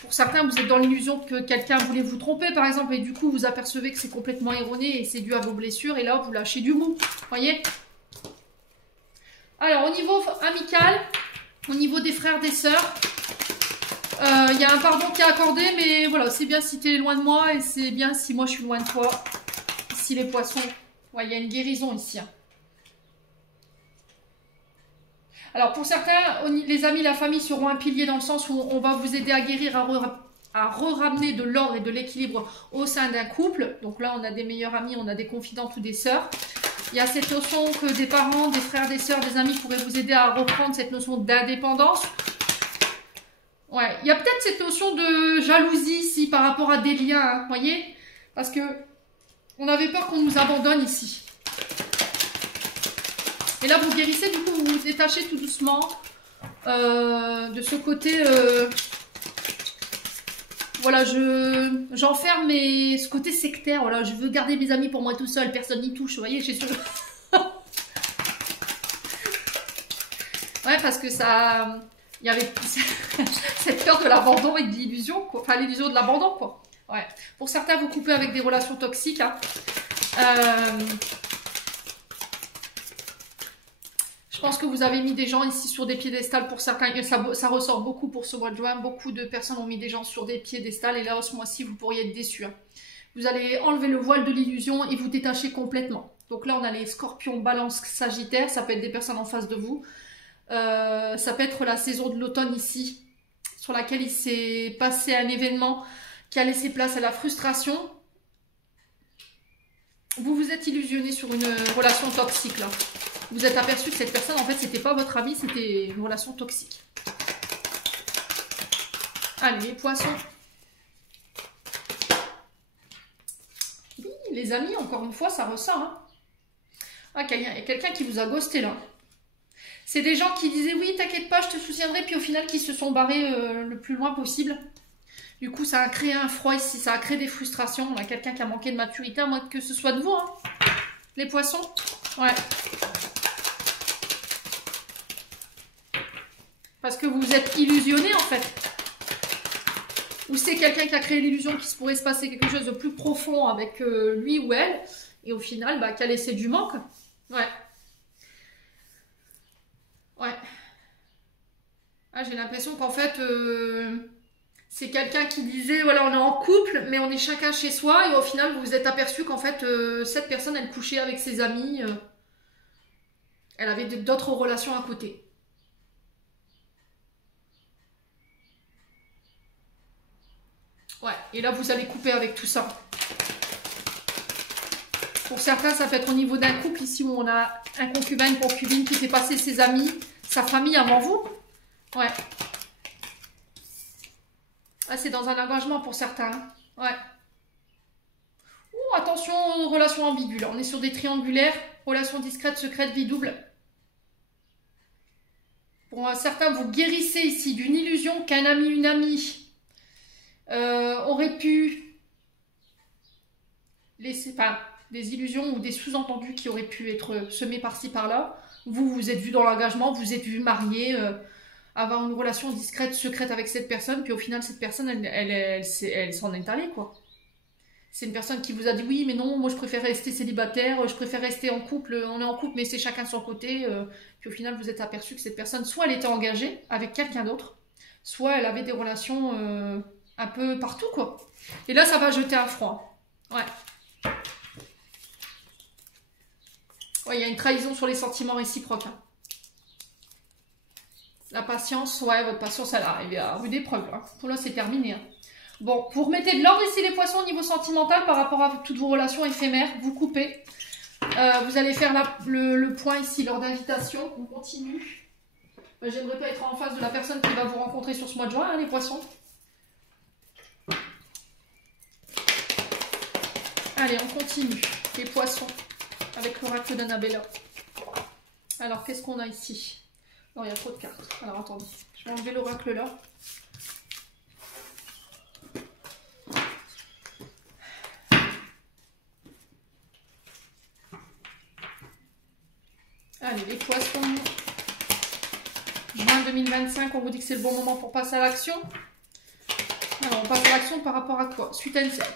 Pour certains, vous êtes dans l'illusion que quelqu'un voulait vous tromper, par exemple, et du coup, vous apercevez que c'est complètement erroné et c'est dû à vos blessures, et là, vous lâchez du mou. Voyez? Alors, au niveau amical, au niveau des frères, des sœurs, il y a un pardon qui est accordé, mais voilà, c'est bien si tu es loin de moi, et c'est bien si moi je suis loin de toi. Ici, les poissons, ouais, il y a une guérison ici. Hein. Alors pour certains, les amis, la famille seront un pilier dans le sens où on va vous aider à guérir, à ramener de l'ordre et de l'équilibre au sein d'un couple. Donc là, on a des meilleurs amis, on a des confidentes ou des sœurs. Il y a cette notion que des parents, des frères, des sœurs, des amis pourraient vous aider à reprendre cette notion d'indépendance. Ouais, il y a peut-être cette notion de jalousie ici par rapport à des liens, hein, voyez? Parce que on avait peur qu'on nous abandonne ici. Et là, vous guérissez, du coup, vous vous détachez tout doucement de ce côté... voilà, j'enferme ce côté sectaire. Voilà, je veux garder mes amis pour moi tout seul, personne n'y touche. Vous voyez, j'ai sûr. Ouais, parce que ça... Il y avait cette peur de l'abandon et de l'illusion, quoi. Enfin, l'illusion de l'abandon, quoi. Ouais. Pour certains, vous coupez avec des relations toxiques, hein. Je pense que vous avez mis des gens ici sur des piédestals pour certains. Ça ressort beaucoup pour ce mois de juin. Beaucoup de personnes ont mis des gens sur des piédestals. Et là, ce mois-ci, vous pourriez être déçus. Hein. Vous allez enlever le voile de l'illusion et vous détacher complètement. Donc là, on a les scorpions, balance, sagittaire. Ça peut être des personnes en face de vous. Ça peut être la saison de l'automne ici, sur laquelle il s'est passé un événement qui a laissé place à la frustration. Vous vous êtes illusionné sur une relation toxique, là. Vous êtes aperçu que cette personne, en fait, c'était pas votre ami, c'était une relation toxique. Allez, les poissons. Oui, les amis, encore une fois, ça ressort. Hein. Ah, il y a quelqu'un qui vous a ghosté, là. C'est des gens qui disaient, oui, t'inquiète pas, je te soutiendrai, puis au final, qui se sont barrés le plus loin possible. Du coup, ça a créé un froid ici, ça a créé des frustrations. On a quelqu'un qui a manqué de maturité, à moins que ce soit de vous, hein. Les poissons. Ouais. Parce que vous êtes illusionné, en fait. Ou c'est quelqu'un qui a créé l'illusion qu'il se pourrait se passer quelque chose de plus profond avec lui ou elle. Et au final, bah, qui a laissé du manque. Ouais. Ouais. Ah, j'ai l'impression qu'en fait, c'est quelqu'un qui disait, voilà, on est en couple, mais on est chacun chez soi. Et au final, vous vous êtes aperçu qu'en fait, cette personne, elle couchait avec ses amis. Elle avait d'autres relations à côté. Ouais, et là, vous allez couper avec tout ça. Pour certains, ça peut être au niveau d'un couple, ici, où on a un concubin, une concubine qui fait passer ses amis, sa famille avant vous. Ouais. Ah, c'est dans un engagement pour certains. Ouais. Ouh, attention aux relations ambiguës. On est sur des triangulaires. Relations discrètes, secrètes, vie double. Pour certains, vous guérissez ici d'une illusion qu'un ami, une amie aurait pu laisser, enfin, des illusions ou des sous-entendus qui auraient pu être semés par-ci par-là. Vous, vous êtes vu dans l'engagement, vous êtes vu marié, avoir une relation discrète, secrète avec cette personne, puis au final, cette personne, elle s'en est allée, quoi. C'est une personne qui vous a dit oui, mais non, moi je préfère rester célibataire, je préfère rester en couple, on est en couple, mais c'est chacun de son côté. Puis au final, vous êtes aperçu que cette personne, soit elle était engagée avec quelqu'un d'autre, soit elle avait des relations un peu partout, quoi. Et là, ça va jeter un froid. Ouais. Ouais, il y a une trahison sur les sentiments réciproques. Hein. La patience, ouais, votre patience, elle arrive à rude épreuve. Hein. Pour là, c'est terminé. Hein. Bon, vous remettez de l'ordre ici les poissons au niveau sentimental par rapport à toutes vos relations éphémères. Vous coupez. Vous allez faire le point ici lors d'invitation. On continue. J'aimerais pas être en face de la personne qui va vous rencontrer sur ce mois de juin, hein, les poissons. Allez, on continue. Les poissons avec l'oracle d'Annabella. Alors, qu'est-ce qu'on a ici? Non, il y a trop de cartes. Alors, attendez. Je vais enlever l'oracle là. Allez, les poissons. Juin 2025, on vous dit que c'est le bon moment pour passer à l'action. Alors, on passe à l'action par rapport à quoi?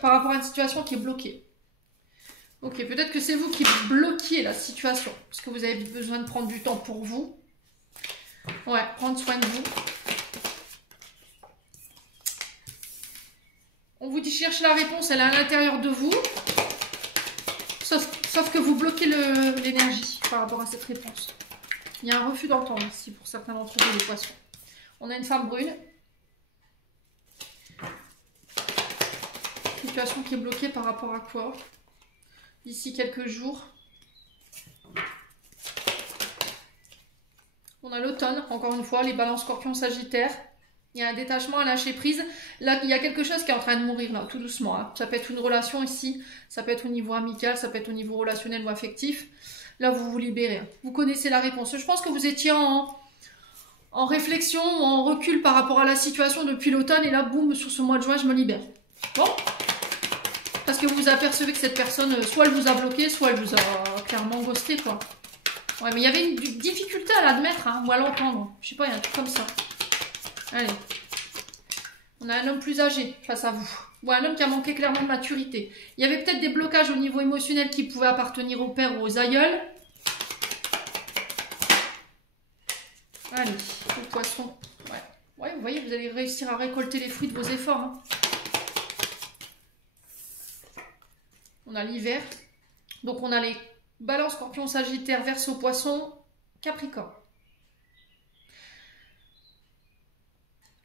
Par rapport à une situation qui est bloquée. Ok, peut-être que c'est vous qui bloquiez la situation. Parce que vous avez besoin de prendre du temps pour vous. Ouais, prendre soin de vous. On vous dit cherche la réponse, elle est à l'intérieur de vous. Sauf que vous bloquez l'énergie par rapport à cette réponse. Il y a un refus d'entendre ici pour certains d'entre vous, les poissons. On a une femme brune. Situation qui est bloquée par rapport à quoi? D'ici quelques jours. On a l'automne, encore une fois, les balances scorpions sagittaires. Il y a un détachement, un lâcher prise. Là, il y a quelque chose qui est en train de mourir, là, tout doucement. Hein. Ça peut être une relation ici, ça peut être au niveau amical, ça peut être au niveau relationnel ou affectif. Là, vous vous libérez. Hein. Vous connaissez la réponse. Je pense que vous étiez en réflexion, en recul par rapport à la situation depuis l'automne. Et là, boum, sur ce mois de juin, je me libère. Bon. Parce que vous apercevez que cette personne, soit elle vous a bloqué, soit elle vous a clairement ghosté, quoi. Ouais, mais il y avait une difficulté à l'admettre, hein, ou à l'entendre. Je sais pas, il y a un truc comme ça. Allez. On a un homme plus âgé face à vous. Ou un homme qui a manqué clairement de maturité. Il y avait peut-être des blocages au niveau émotionnel qui pouvaient appartenir au père ou aux aïeuls. Allez, le poisson. Ouais. Ouais, vous voyez, vous allez réussir à récolter les fruits de vos efforts. Hein. On a l'hiver. Donc on a les balances, scorpions, sagittaire, verseau, poisson, capricorne.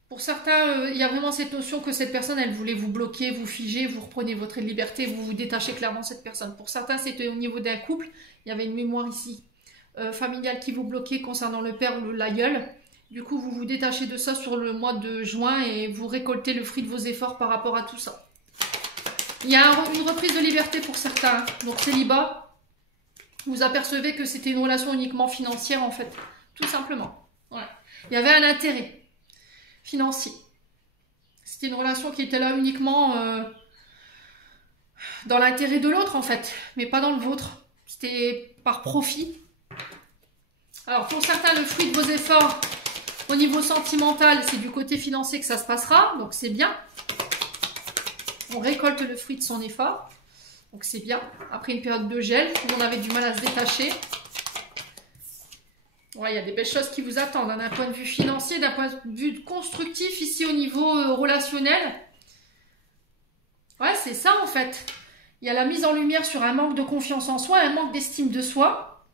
Pour certains, il y a vraiment cette notion que cette personne, elle voulait vous bloquer, vous figer, vous reprenez votre liberté, vous vous détachez clairement de cette personne. Pour certains, c'était au niveau d'un couple. Il y avait une mémoire ici familiale qui vous bloquait concernant le père ou l'aïeul. Du coup, vous vous détachez de ça sur le mois de juin et vous récoltez le fruit de vos efforts par rapport à tout ça. Il y a une reprise de liberté pour certains. Donc, célibat, vous apercevez que c'était une relation uniquement financière, en fait. Tout simplement. Voilà. Il y avait un intérêt financier. C'était une relation qui était là uniquement dans l'intérêt de l'autre, en fait, mais pas dans le vôtre. C'était par profit. Alors, pour certains, le fruit de vos efforts au niveau sentimental, c'est du côté financier que ça se passera, donc c'est bien. On récolte le fruit de son effort, donc c'est bien. Après une période de gel, où on avait du mal à se détacher. Ouais, il y a des belles choses qui vous attendent, hein, d'un point de vue financier, d'un point de vue constructif, ici au niveau relationnel. Ouais, c'est ça en fait. Il y a la mise en lumière sur un manque de confiance en soi, un manque d'estime de soi.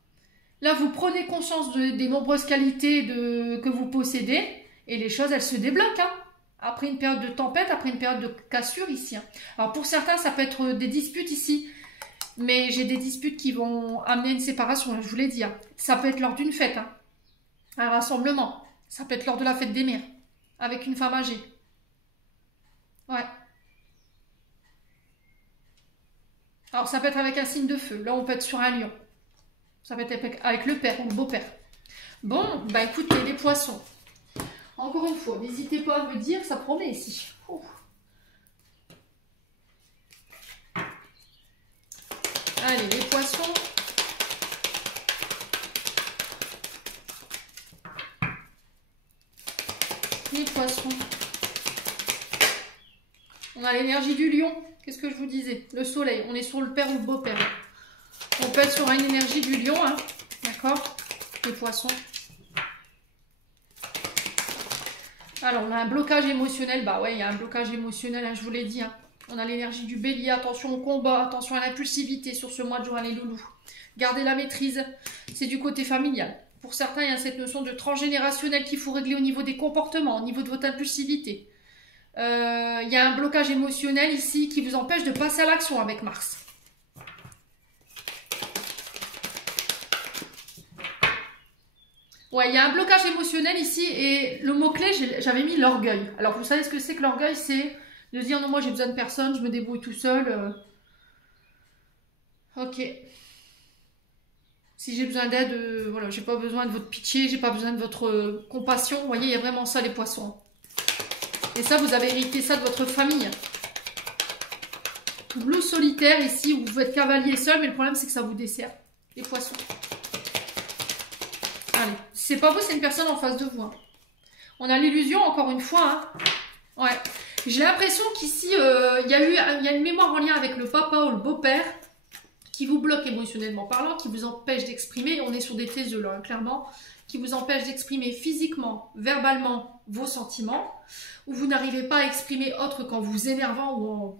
Là, vous prenez conscience des nombreuses qualités que vous possédez et les choses, elles se débloquent. Hein, après une période de tempête, après une période de cassure ici. Hein. Alors pour certains, ça peut être des disputes ici. Mais j'ai des disputes qui vont amener une séparation, je vous l'ai dit. Hein. Ça peut être lors d'une fête, hein. Un rassemblement. Ça peut être lors de la fête des mères, avec une femme âgée. Ouais. Alors ça peut être avec un signe de feu. Là, on peut être sur un lion. Ça peut être avec le père ou le beau-père. Bon, bah écoutez, les poissons. Encore une fois, n'hésitez pas à me dire, ça promet ici. Ouh. Allez, les poissons. Les poissons. On a l'énergie du lion. Qu'est-ce que je vous disais? Le soleil. On est sur le père ou le beau-père. On peut être sur une énergie du lion. Hein. D'accord? Les poissons. Alors, on a un blocage émotionnel. Bah ouais, il y a un blocage émotionnel, hein, je vous l'ai dit. Hein. On a l'énergie du bélier, attention au combat, attention à l'impulsivité sur ce mois de juin, les loulous. Gardez la maîtrise, c'est du côté familial. Pour certains, il y a cette notion de transgénérationnel qu'il faut régler au niveau des comportements, au niveau de votre impulsivité. Il y a un blocage émotionnel ici qui vous empêche de passer à l'action avec Mars. Ouais, il y a un blocage émotionnel ici et le mot-clé, j'avais mis l'orgueil. Alors, vous savez ce que c'est que l'orgueil? C'est de dire non, moi j'ai besoin de personne, je me débrouille tout seul. Ok. Si j'ai besoin d'aide, voilà, j'ai pas besoin de votre pitié, j'ai pas besoin de votre compassion. Vous voyez, il y a vraiment ça les poissons. Et ça, vous avez hérité ça de votre famille. Bleu solitaire ici, où vous êtes cavalier seul, mais le problème c'est que ça vous dessert. Les poissons. Allez, c'est pas vous, c'est une personne en face de vous. Hein. On a l'illusion, encore une fois. Hein. Ouais. J'ai l'impression qu'ici, il y a une mémoire en lien avec le papa ou le beau-père qui vous bloque émotionnellement parlant, qui vous empêche d'exprimer, on est sur des taiseux là, hein, clairement, qui vous empêche d'exprimer physiquement, verbalement vos sentiments, ou vous n'arrivez pas à exprimer autre qu'en vous énervant ou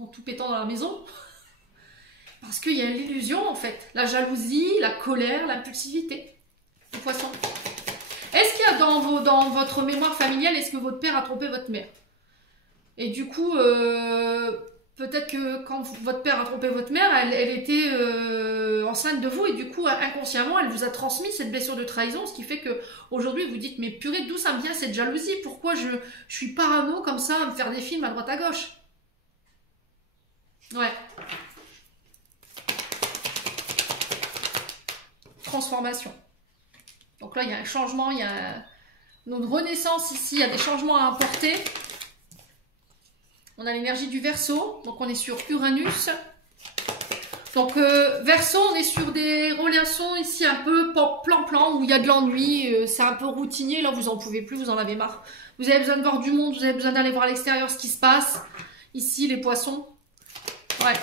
en tout pétant dans la maison, parce qu'il y a l'illusion en fait, la jalousie, la colère, l'impulsivité, les poissons. Est-ce qu'il y a dans votre mémoire familiale, est-ce que votre père a trompé votre mère? Et du coup, peut-être que quand votre père a trompé votre mère, elle était enceinte de vous et du coup, inconsciemment, elle vous a transmis cette blessure de trahison, ce qui fait que aujourd'hui vous dites, mais purée, d'où ça me vient cette jalousie? Pourquoi je suis parano comme ça à me faire des films à droite à gauche? Ouais. Transformation. Donc là, il y a un changement, il y a une renaissance ici, il y a des changements à apporter. On a l'énergie du Verseau, donc on est sur Uranus. Donc Verseau, on est sur des relations ici un peu plan-plan, où il y a de l'ennui, c'est un peu routinier, là vous en pouvez plus, vous en avez marre. Vous avez besoin de voir du monde, vous avez besoin d'aller voir à l'extérieur ce qui se passe. Ici, les poissons. Ouais,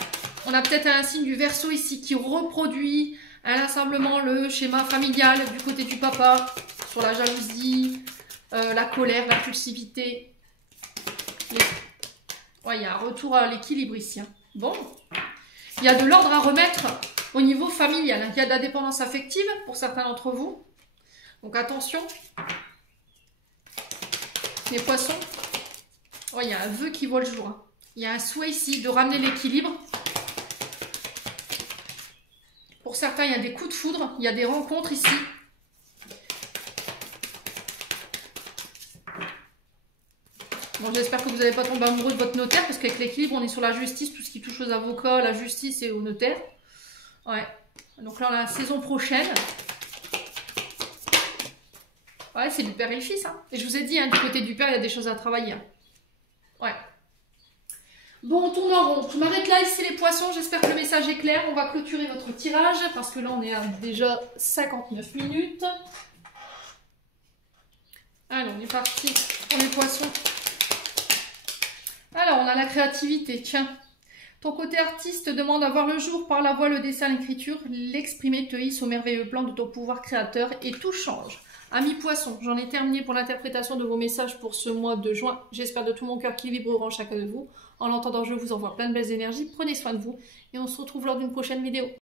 on a peut-être un signe du Verseau ici qui reproduit inlassablement le schéma familial du côté du papa, sur la jalousie, la colère, l'impulsivité. Ouais, il y a un retour à l'équilibre ici. Hein. Bon, il y a de l'ordre à remettre au niveau familial. Hein. Il y a de la dépendance affective pour certains d'entre vous. Donc attention. Les poissons. Ouais, il y a un vœu qui voit le jour. Hein. Il y a un souhait ici de ramener l'équilibre. Pour certains, il y a des coups de foudre. Il y a des rencontres ici. Bon, j'espère que vous n'allez pas tomber amoureux de votre notaire, parce qu'avec l'équilibre, on est sur la justice, tout ce qui touche aux avocats, la justice et aux notaires. Ouais. Donc là, on a la saison prochaine. Ouais, c'est du père et le fils. Hein. Et je vous ai dit, hein, du côté du père, il y a des choses à travailler. Hein. Ouais. Bon, on tourne en rond. Je m'arrête là, ici les poissons. J'espère que le message est clair. On va clôturer votre tirage, parce que là, on est à déjà 59 minutes. Allez, on est parti pour les poissons. Alors, on a la créativité, tiens. Ton côté artiste demande à voir le jour par la voix, le dessin, l'écriture. L'exprimer te hisse au merveilleux plan de ton pouvoir créateur et tout change. Amis poissons, j'en ai terminé pour l'interprétation de vos messages pour ce mois de juin. J'espère de tout mon cœur qu'ils vibreront chacun de vous. En l'entendant, je vous envoie plein de belles énergies. Prenez soin de vous et on se retrouve lors d'une prochaine vidéo.